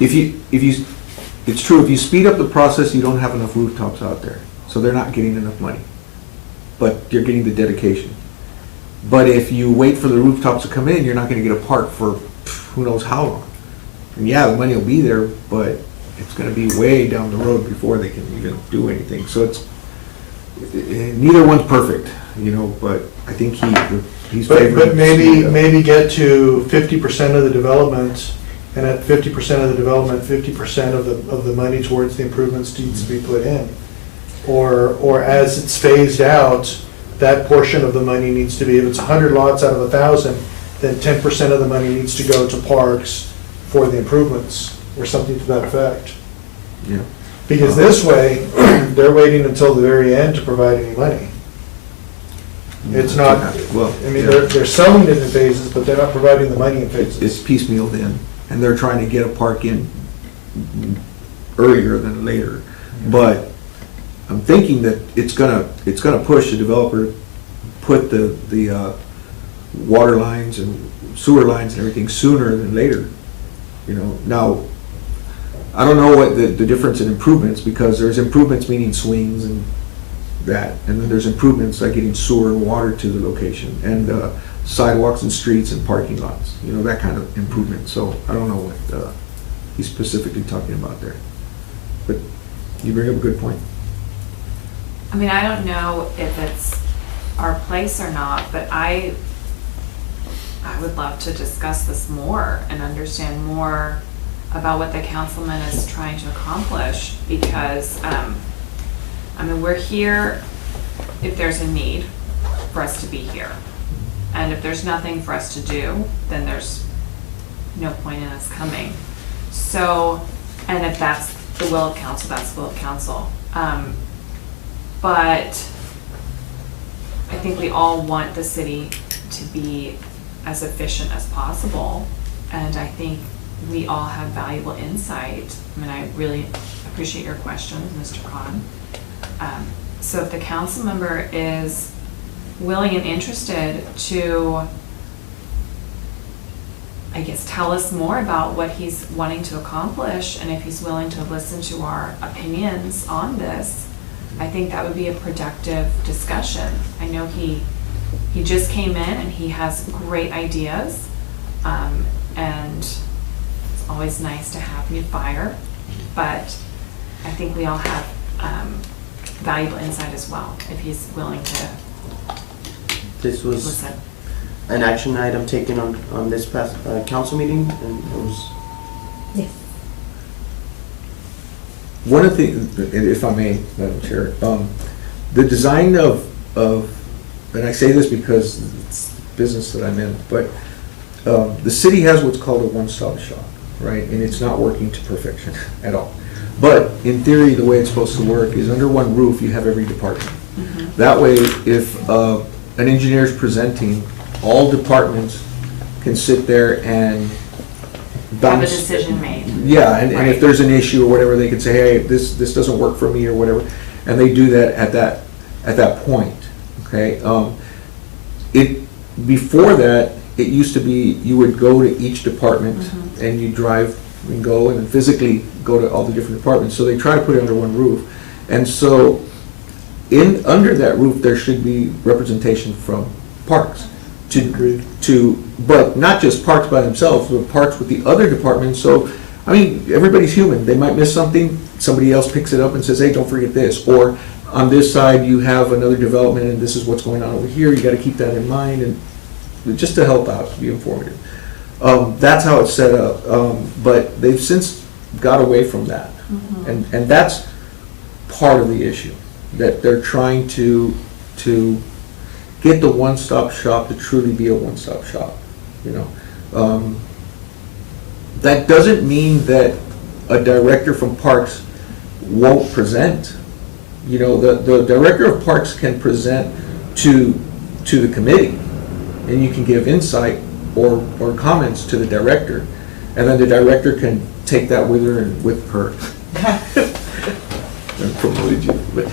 it's true, if you speed up the process, you don't have enough rooftops out there. So they're not getting enough money. But you're getting the dedication. But if you wait for the rooftops to come in, you're not gonna get a park for who knows how long. And yeah, the money will be there, but it's gonna be way down the road before they can even do anything. So neither one's perfect, but I think he's favoring. But maybe get to 50% of the development, and at 50% of the development, 50% of the money towards the improvements needs to be put in. Or as it's phased out, that portion of the money needs to be, if it's 100 lots out of 1,000, then 10% of the money needs to go to parks for the improvements, or something to that effect. Yeah. Because this way, they're waiting until the very end to provide any money. It's not, Well, I mean, yeah. they're selling it in phases, but they're not providing the money in phases. It's piecemealed in, and they're trying to get a park in earlier than later. But I'm thinking that it's gonna push the developer, put the water lines and sewer lines and everything sooner than later. Now, I don't know what the difference in improvements, because there's improvements meaning swings and that, and then there's improvements like getting sewer and water to the location, and sidewalks and streets and parking lots, that kind of improvement. So I don't know what he's specifically talking about there. But you bring up a good point. I mean, I don't know if it's our place or not, but I would love to discuss this more and understand more about what the councilman is trying to accomplish, because, we're here if there's a need for us to be here. And if there's nothing for us to do, then there's no point in us coming. So, and if that's the will of council, that's the will of council. But I think we all want the city to be as efficient as possible, and I think we all have valuable insight. I mean, I really appreciate your questions, Mr. Khan. So if the council member is willing and interested to, I guess, tell us more about what he's wanting to accomplish, and if he's willing to listen to our opinions on this, I think that would be a productive discussion. I know he just came in and he has great ideas, and it's always nice to have new fire, but I think we all have valuable insight as well, if he's willing to This was listen. an action item taken on this past council meeting, and it was, Yes. One of the, if I may, Madam Chair, the design of, and I say this because it's the business that I'm in, but the city has what's called a one-stop shop, right? And it's not working to perfection at all. But in theory, the way it's supposed to work is under one roof, you have every department. That way, if an engineer is presenting, all departments can sit there and Have a bounce. decision made. Yeah, and Right. if there's an issue or whatever, they could say, hey, this doesn't work for me or whatever, and they do that at that point, okay? Before that, it used to be, you would go to each department and you drive and go and physically go to all the different departments, so they try to put it under one roof. And so, under that roof, there should be representation from parks. But not just parks by themselves, but parks with the other departments. So, I mean, everybody's human. They might miss something, somebody else picks it up and says, hey, don't forget this. Or on this side, you have another development and this is what's going on over here. You gotta keep that in mind, and just to help out, to be informative. That's how it's set up. But they've since got away from that. And that's part of the issue, that they're trying to get the one-stop shop to truly be a one-stop shop, you know. That doesn't mean that a director from Parks won't present. You know, the director of Parks can present to the committee, and you can give insight or comments to the director, and then the director can take that with her and with her. I promoted you, but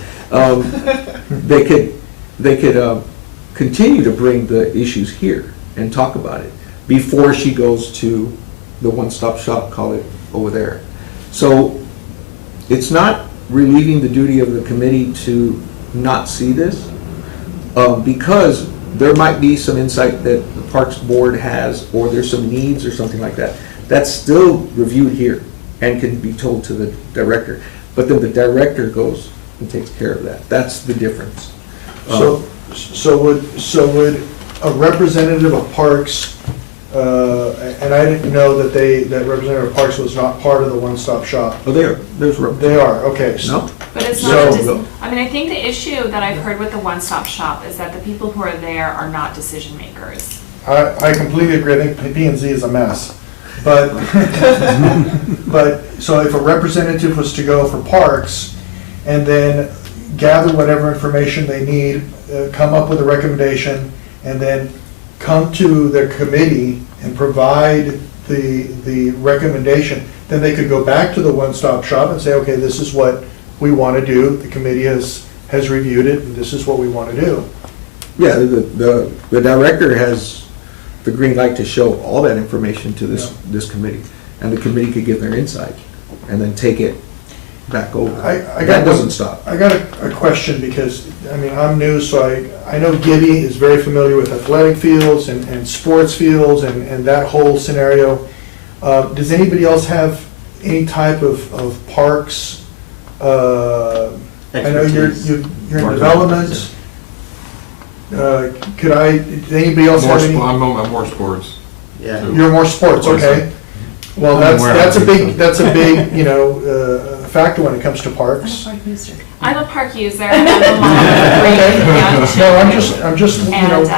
they could continue to bring the issues here and talk about it before she goes to the one-stop shop, call it, over there. So it's not relieving the duty of the committee to not see this, because there might be some insight that the Parks Board has, or there's some needs or something like that. That's still reviewed here and can be told to the director. But then the director goes and takes care of that. That's the difference. So would a representative of Parks, and I didn't know that that representative of Parks was not part of the one-stop shop. Oh, they are. They are, okay. No? But it's So- not, I mean, I think the issue that I've heard with the one-stop shop is that the people who are there are not decision makers. I completely agree. I think P&Z is a mess. But, so if a representative was to go for Parks and then gather whatever information they need, come up with a recommendation, and then come to their committee and provide the recommendation, then they could go back to the one-stop shop and say, okay, this is what we want to do. The committee has reviewed it, and this is what we want to do. Yeah, the director has the green light to show all that information to this committee, and the committee could give their insight and then take it back over. That doesn't stop. I got a question, because, I mean, I'm new, so I know Gibby is very familiar with athletic fields and sports fields and that whole scenario. Does anybody else have any type of parks? I know you're in development. Does anybody else have any? I'm more sports. yeah. You're more sports, okay. Well, that's a big, factor when it comes to parks. I'm a park user, and I'm a mom of 3 young No, children. I'm just, And,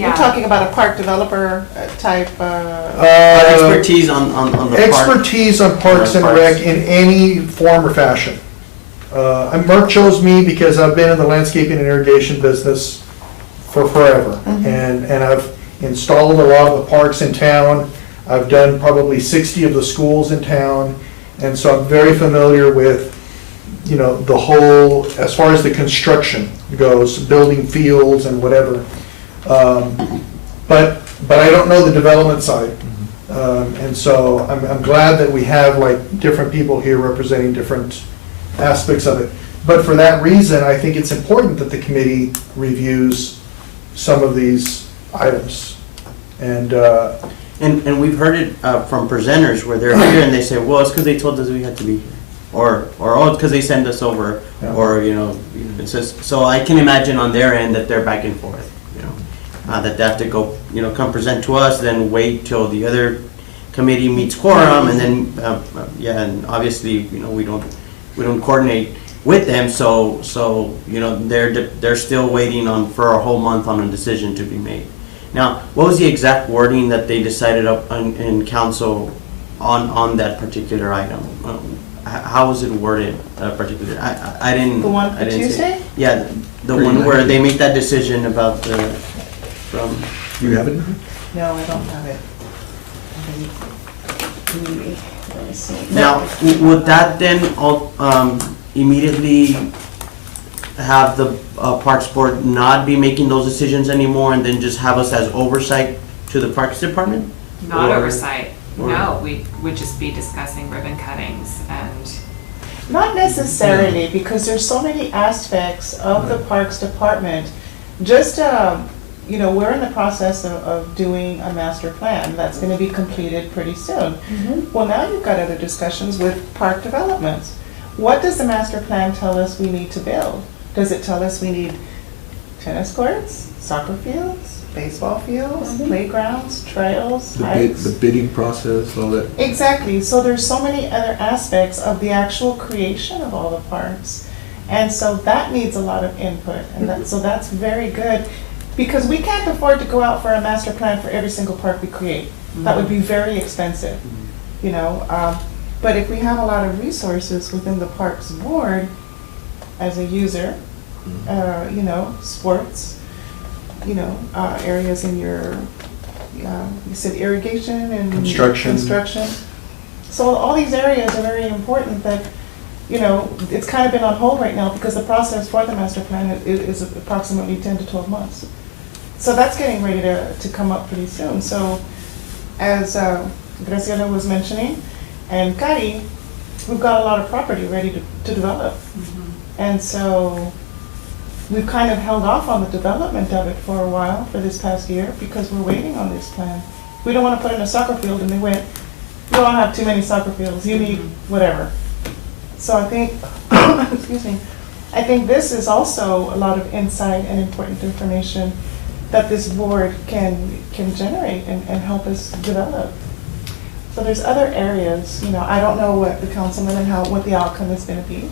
You're talking about a park developer type, Expertise on the park. Expertise on Parks and Rec in any form or fashion. Merck chose me because I've been in the landscaping and irrigation business for forever. And I've installed a lot of the parks in town. I've done probably 60 of the schools in town. And so I'm very familiar with, you know, the whole, as far as the construction goes, building fields and whatever. But I don't know the development side. And so I'm glad that we have like different people here representing different aspects of it. But for that reason, I think it's important that the committee reviews some of these items. And we've heard it from presenters where they're here and they say, well, it's because they told us we had to be here. Or oh, it's because they sent us over. Yeah. Or, you know, it's just, so I can imagine on their end that they're back and forth, you know. That they have to go, you know, come present to us, then wait till the other committee meets quorum, and then, yeah, and obviously, you know, we don't coordinate with them, so you know, they're still waiting for a whole month on a decision to be made. Now, what was the exact wording that they decided up in council on that particular item? How was it worded, particularly? I didn't. the one I for didn't Tuesday? see. Yeah, the one where they make that decision about from. You have it? No, I don't have it. Let me see. Now, would that then immediately have the Parks Board not be making those decisions anymore and then just have us as oversight to the Parks Department? Not Or- oversight, or- no, we would just be discussing ribbon cuttings and, Not necessarily, because there's so many aspects of the Parks Department. Just, you know, we're in the process of doing a master plan that's gonna be completed pretty soon. Well, now you've got other discussions with park developments. What does the master plan tell us we need to build? Does it tell us we need tennis courts, soccer fields, baseball fields, playgrounds, trails, hikes? The bidding process, all that. Exactly, so there's so many other aspects of the actual creation of all the parks. And so that needs a lot of input, and so that's very good. Because we can't afford to go out for a master plan for every single park we create. That would be very expensive, you know. But if we have a lot of resources within the Parks Board as a user, you know, sports, you know, areas in your, you said irrigation and Construction. So all these areas are very important that, you know, it's kind of been on hold right now because the process for the master plan is approximately 10 to 12 months. So that's getting ready to come up pretty soon. So as Graciela was mentioning, and Cari, we've got a lot of property ready to develop. And so we've kind of held off on the development of it for a while for this past year because we're waiting on this plan. We don't want to put in a soccer field and they went, you don't have too many soccer fields, you need whatever. So I think, excuse me, I think this is also a lot of insight and important information that this board can generate and help us develop. So there's other areas, you know, I don't know what the councilman and what the outcome is going to be.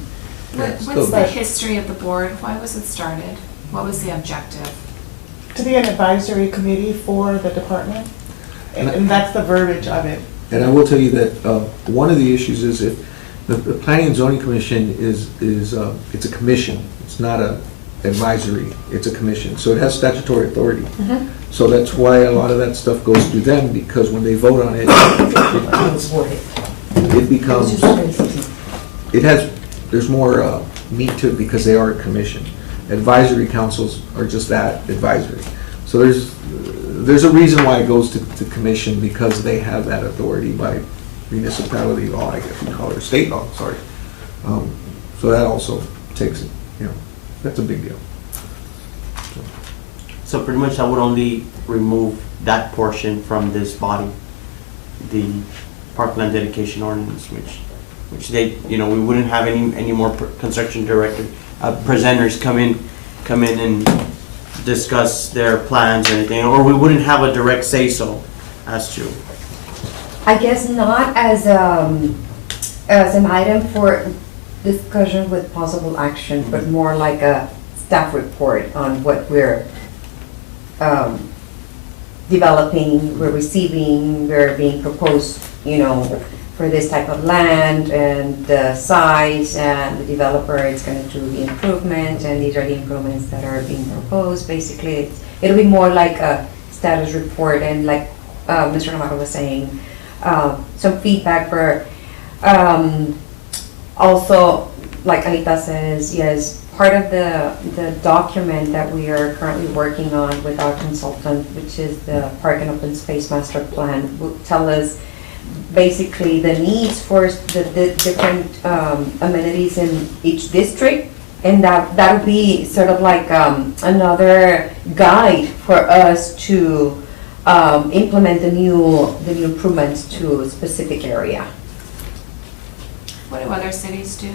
what's the history of the board? Why was it started? What was the objective? To be an advisory committee for the department, and that's the verbiage of it. And I will tell you that one of the issues is if the Planning and Zoning Commission is it's a commission. It's not a advisory, it's a commission. So it has statutory authority. So that's why a lot of that stuff goes through them, because when they vote on it, it becomes, there's more meat to it because they are a commission. Advisory councils are just that, advisory. So there's a reason why it goes to commission, because they have that authority by municipality law, I guess we call it, or state law, sorry. So that also takes it, you know, that's a big deal. So pretty much I would only remove that portion from this body, the parkland dedication ordinance, which they, you know, we wouldn't have any more construction director, presenters come in and discuss their plans or anything, or we wouldn't have a direct say-so as to. I guess not as an item for discussion with possible action, but more like a staff report on what we're developing, we're receiving, we're being proposed, for this type of land and the size, and the developer is gonna do the improvement, and these are the improvements that are being proposed. Basically, it'll be more like a status report, and like Mr. Navarro was saying, some feedback for, also, like Anita says, yes, part of the document that we are currently working on with our consultant, which is the Park and Open Space Master Plan, will tell us basically the needs for the different amenities in each district, and that'll be sort of like another guide for us to implement the new improvements to a specific area. What do other cities do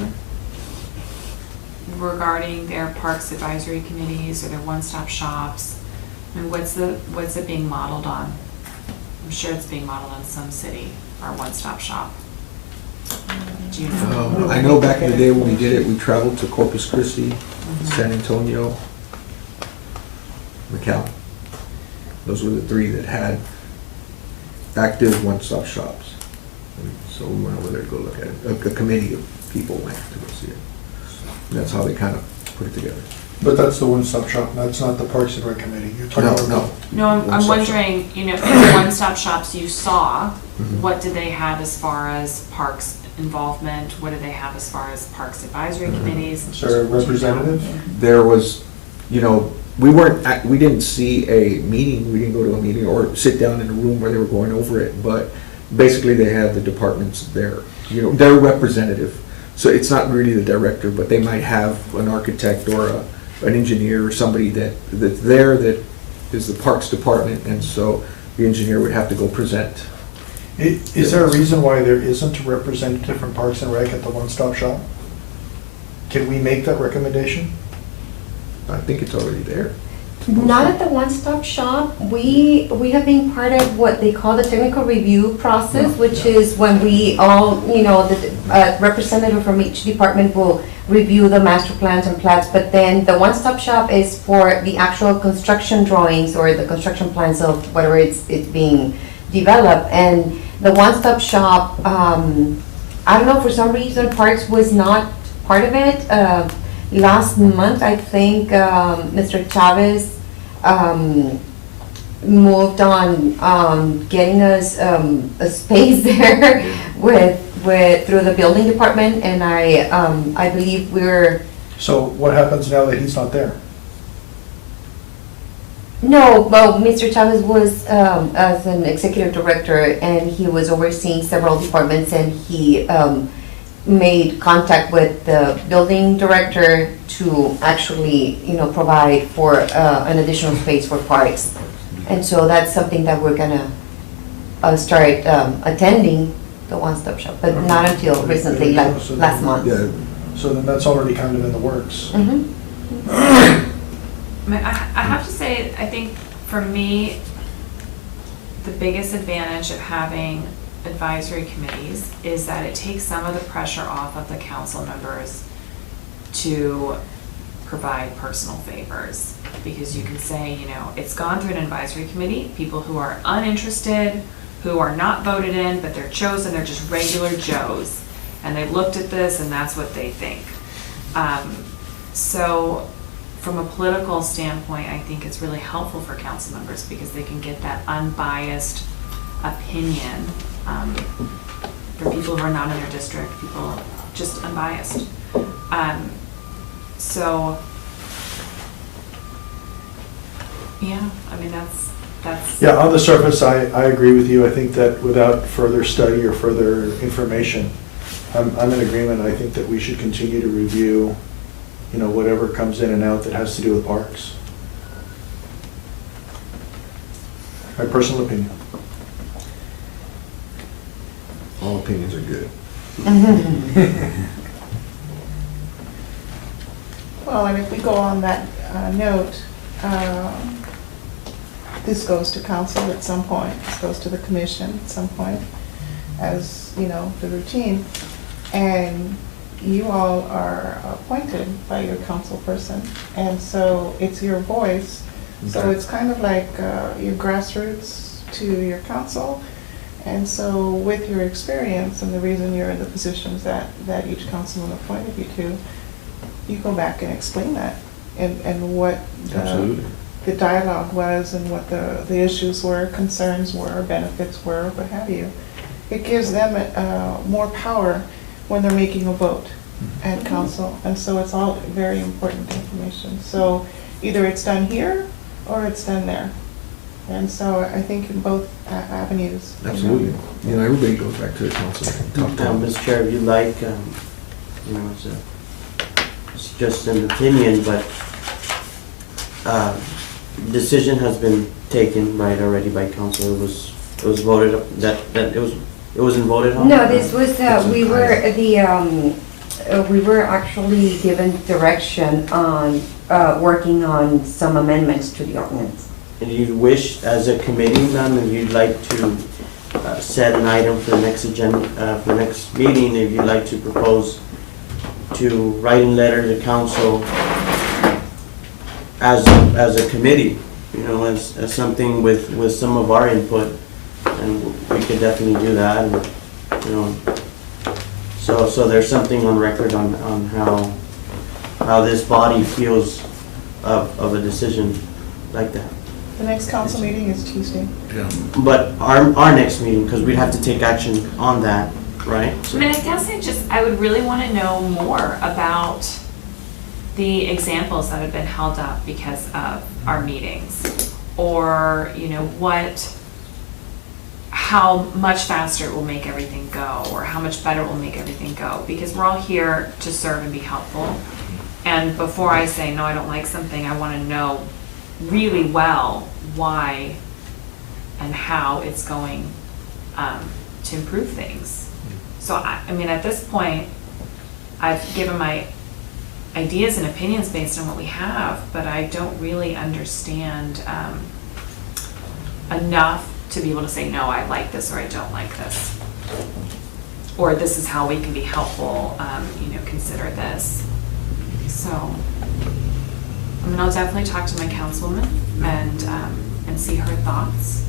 regarding their parks advisory committees or their one-stop shops? I mean, what's it being modeled on? I'm sure it's being modeled on some city or one-stop shop. Do you know? I know back in the day when we did it, we traveled to Corpus Christi, San Antonio, McAllen. Those were the three that had active one-stop shops. And so we went over there to go look at it. A committee of people went to go see it. And that's how they kind of put it together. But that's the one-stop shop, that's not the Parks and Rec Committee. You're talking about. No, I'm One-stop wondering, in the one-stop shops you saw, what do they have as far as parks involvement? What do they have as far as parks advisory committees? Is there a representative? There was, we didn't see a meeting, we didn't go to a meeting or sit down in a room where they were going over it, but basically they had the departments there, their representative. So it's not really the director, but they might have an architect or an engineer or somebody that's there that is the Parks Department, and so the engineer would have to go present. Is there a reason why there isn't a representative from Parks and Rec at the one-stop shop? Can we make that recommendation? I think it's already there. Not at the one-stop shop. We have been part of what they call the technical review process, which is when we all, the representative from each department will review the master plans and plats, but then the one-stop shop is for the actual construction drawings or the construction plans of whatever it's being developed. And the one-stop shop, I don't know, for some reason Parks was not part of it. Last month, I think Mr. Chavez moved on getting us a space there through the building department, and I believe we're. So what happens now that he's not there? No, well, Mr. Chavez was as an executive director, and he was overseeing several departments, and he made contact with the building director to actually, provide for an additional space for parks. And so that's something that we're gonna start attending, the one-stop shop, but not until recently, like last month. Yeah. So then that's already kind of in the works. I have to say, I think for me, the biggest advantage of having advisory committees is that it takes some of the pressure off of the council members to provide personal favors, because you can say, it's gone through an advisory committee, people who are uninterested, who are not voted in, but they're chosen, they're just regular Joes, and they looked at this and that's what they think. So from a political standpoint, I think it's really helpful for council members because they can get that unbiased opinion for people who are not in their district, people just unbiased. So, yeah, I mean, that's. Yeah, on the surface, I agree with you. I think that without further study or further information, I'm in agreement. I think that we should continue to review, whatever comes in and out that has to do with parks. My personal opinion. All opinions are good. Well, and if we go on that note, this goes to council at some point, this goes to the commission at some point, as, the routine. And you all are appointed by your council person, and so it's your voice So Okay. it's kind of like your grassroots to your council. And so with your experience and the reason you're in the positions that each councilman appointed you to, you go back and explain that and what Absolutely. the dialogue was and what the issues were, concerns were, benefits were, what have you. It gives them more power when they're making a vote at council. And so it's all very important information. So either it's done here or it's done there. And so I think in both avenues. Absolutely. You know, everybody goes back to the council. Talk to them. Mr. Chair, if you like, it's just an opinion, but decision has been taken, right, already by council. It was voted, it wasn't voted on? No, this was, we were actually given direction on working on some amendments to the ordinance. And you wish, as a committee, ma'am, if you'd like to set an item for the next agenda, for the next meeting, if you'd like to propose to write a letter to council as a committee, you know, as something with some of our input, and we could definitely do that, and, you know. So there's something on record on how this body feels of a decision like that. The next council meeting is Tuesday. Yeah. But our next meeting, because we'd have to take action on that, right? I mean, I guess I would really want to know more about the examples that have been held up because of our meetings, or, you know, how much faster it will make everything go, or how much better it will make everything go, because we're all here to serve and be helpful. And before I say, no, I don't like something, I want to know really well why and how it's going to improve things. So, I mean, at this point, I've given my ideas and opinions based on what we have, but I don't really understand enough to be able to say, no, I like this or I don't like this. Or this is how we can be helpful, you know, consider this. So, I mean, I'll definitely talk to my councilwoman and see her thoughts.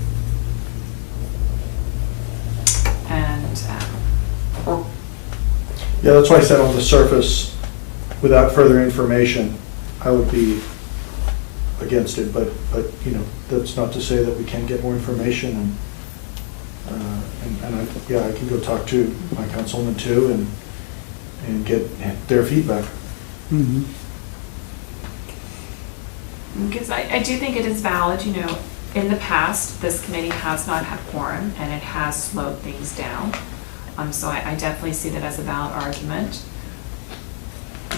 And Yeah, that's why I said on the surface, without further information, I would be against it, but you know, that's not to say that we can't get more information, and I can go talk to my councilman too, and get their feedback. Mhm. because I do think it is valid, you know, in the past, this committee has not had quorum and it has slowed things down. So I definitely see that as a valid argument,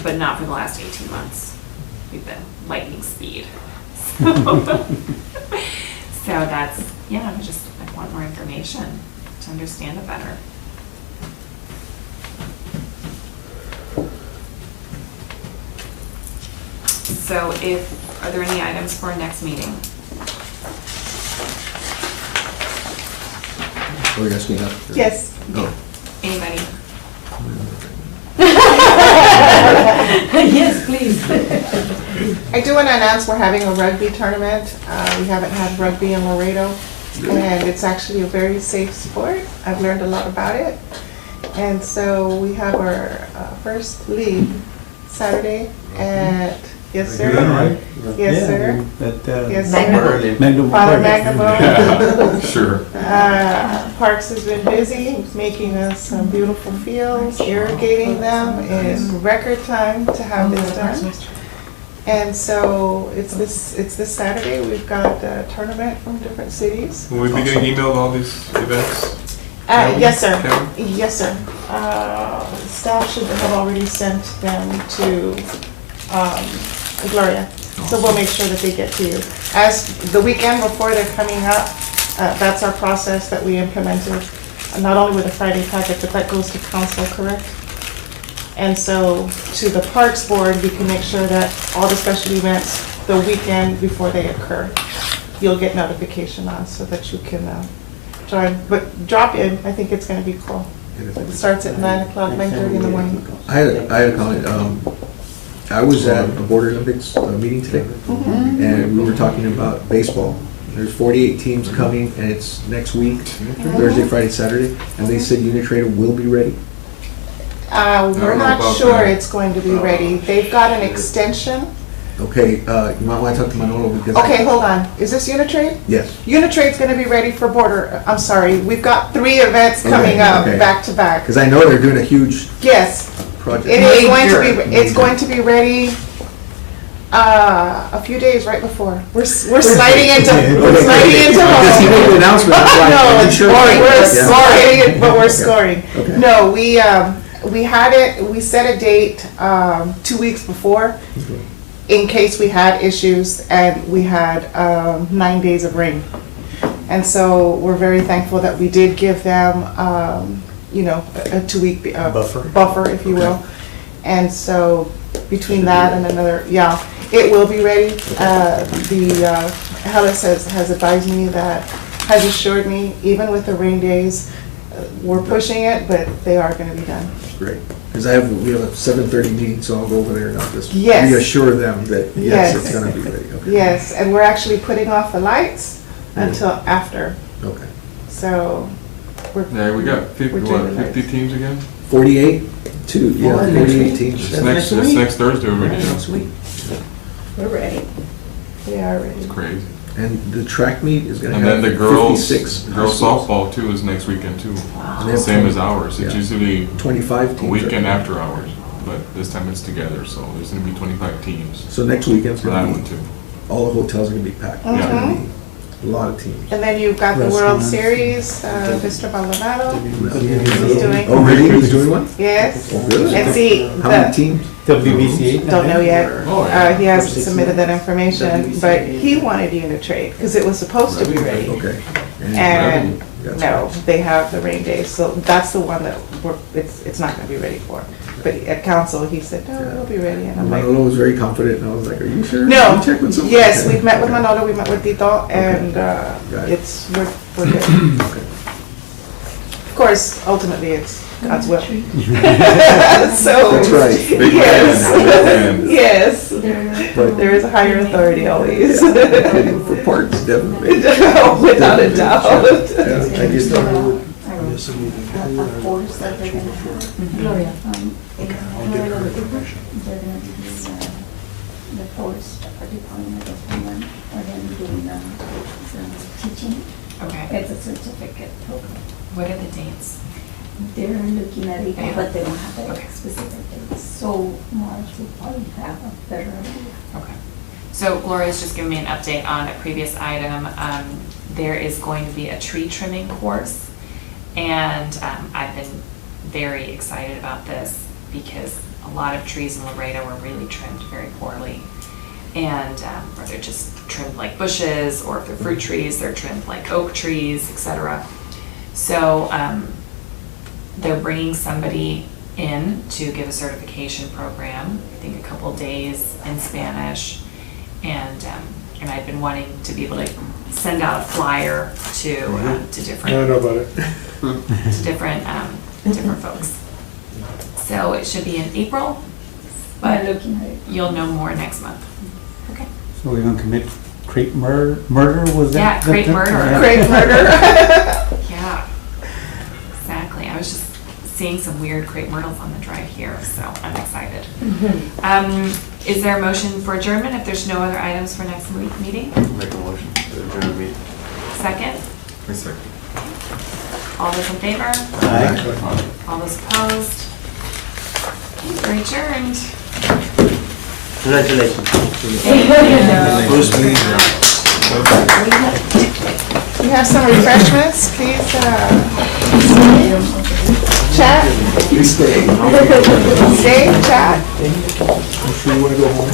but not for the last 18 months. We've been lightning speed. So that's, yeah, I want more information to understand it better. So are there any items for our next meeting? Oh, you're asking that? Yes. No. Anybody? Yes, please. I do want to announce we're having a rugby tournament. We haven't had rugby in Laredo, and it's actually a very safe sport. I've learned a lot about it. And so we have our first league Saturday at, yes, sir? Yes, sir. Yes, sir. Father Magnabo. Sure. Parks has been busy making us some beautiful fields, irrigating them in record time to have this done. And so it's this Saturday. We've got a tournament from different cities. Will we be getting emailed all these events? Yes, sir. Kevin? Yes, sir. Staff should have already sent them to Gloria. So we'll make sure that they get to you. As the weekend before they're coming up, that's our process that we implemented, not only with the Friday packet, but that goes to council, correct? And so to the Parks Board, we can make sure that all the special events the weekend before they occur, you'll get notification on so that you can join. But drop in, I think it's gonna be cool. It starts at 9 o'clock, 9:30 in the morning. I had a comment. I was at a Border Olympics meeting today, and we were talking about baseball. There's 48 teams coming, and it's next week, Thursday, Friday, Saturday, and they said Unitrade will be ready. We're know not about sure that. it's going to be ready. They've got an extension. Okay, you might want to talk to Manolo because. Okay, hold on. Is this Unitrade? Yes. Unitrade's gonna be ready for border, I'm sorry, we've got 3 events coming Okay, up okay. back to back. Because I know they're doing a huge Yes, project. it is going to Major. be, it's going to be ready a few days right before. We're sliding into, we're sliding into Because he made home. the announcement. that's why No, I'm it's sure. scoring, we're Yeah. scoring, but we're scoring. Okay. No, we had it, we set a date 2 weeks before in case we had issues, and we had 9 days of rain. And so we're very thankful that we did give them, you know, a 2-week buffer, if you will. And so between that and another, yeah, it will be ready. Hellas has advised me that, has assured me, even with the rain days, we're pushing it, but they are gonna be done. Great. Because we have a 7:30 meeting, so I'll go over there and I'll just Yes. reassure them that, yes, Yes. it's gonna be ready. Okay. Yes, and we're actually putting off the lights until after, Okay. so we're. Yeah, we got 50, we're doing what, the 50 lights. teams again? 48, 48 teams. It's next Thursday already. We're ready. We are ready. It's crazy. And the track meet is gonna And then have the girls 56. girls softball too is next weekend too. And they have Same 20 as ours. It's yeah. usually 25 a teams. weekend right? after hours, but this time it's together, so there's gonna be 25 teams So next weekend's for that gonna one be, too. all the hotels are gonna be packed. There's gonna be a lot of teams. And then you've got the World Restaurants. Series, Mr. Maldonado, he's doing, Oh, really? He's doing one? yes. Oh, good. And see, How many the, teams? WBCA? don't know yet. Oh, yeah. He hasn't submitted that information, but he wanted Unitrade, because it was supposed to be ready. Okay. And That's no, they have the rain days, so that's the one that it's not gonna be ready for. But at council, he said, no, it'll be ready, and I'm like, Manolo was very confident, and I was like, are you sure? no, You checked with someone? yes, Okay. we've met with Manolo, we met with Tito, and Got it. we're good. Okay. Of course, ultimately, it's God's will. So, That's right. Big man, big yes, But there is a higher authority always. for parts, definitely. Without a doubt. Yeah, I just don't. Force that they're gonna have. Gloria. They're gonna use the force department of someone, or then doing teaching. Okay. It's a certificate program. What are the dates? They're looking at it, but they don't have Okay. a specific date. So March will probably have a better idea. Okay. So Gloria's just giving me an update on a previous item. There is going to be a tree trimming course. And I've been very excited about this because a lot of trees in Laredo were really trimmed very poorly. And, or they're just trimmed like bushes, or if they're fruit trees, they're trimmed like oak trees, etc. So they're bringing somebody in to give a certification program, I think a couple days in Spanish. And I've been wanting to be able to send out a flyer to different I know about it. to different folks. So it should be in April, but We're looking at it. you'll know more next month. Okay. So we're gonna commit crepe murder, was that? Yeah, crepe murder. Yeah. Great murder. Yeah, exactly. I was just seeing some weird crepe myrtles on the drive here, so I'm excited. Is there a motion for adjournment if there's no other items for next meeting? Make a motion to adjourn the meeting. Second? A second. All those in favor? Aye. All those opposed? Okay, we're adjourned. Congratulations. We have some refreshments, please, chat. Please stay. Stay, chat. I'm sure you wanna go home.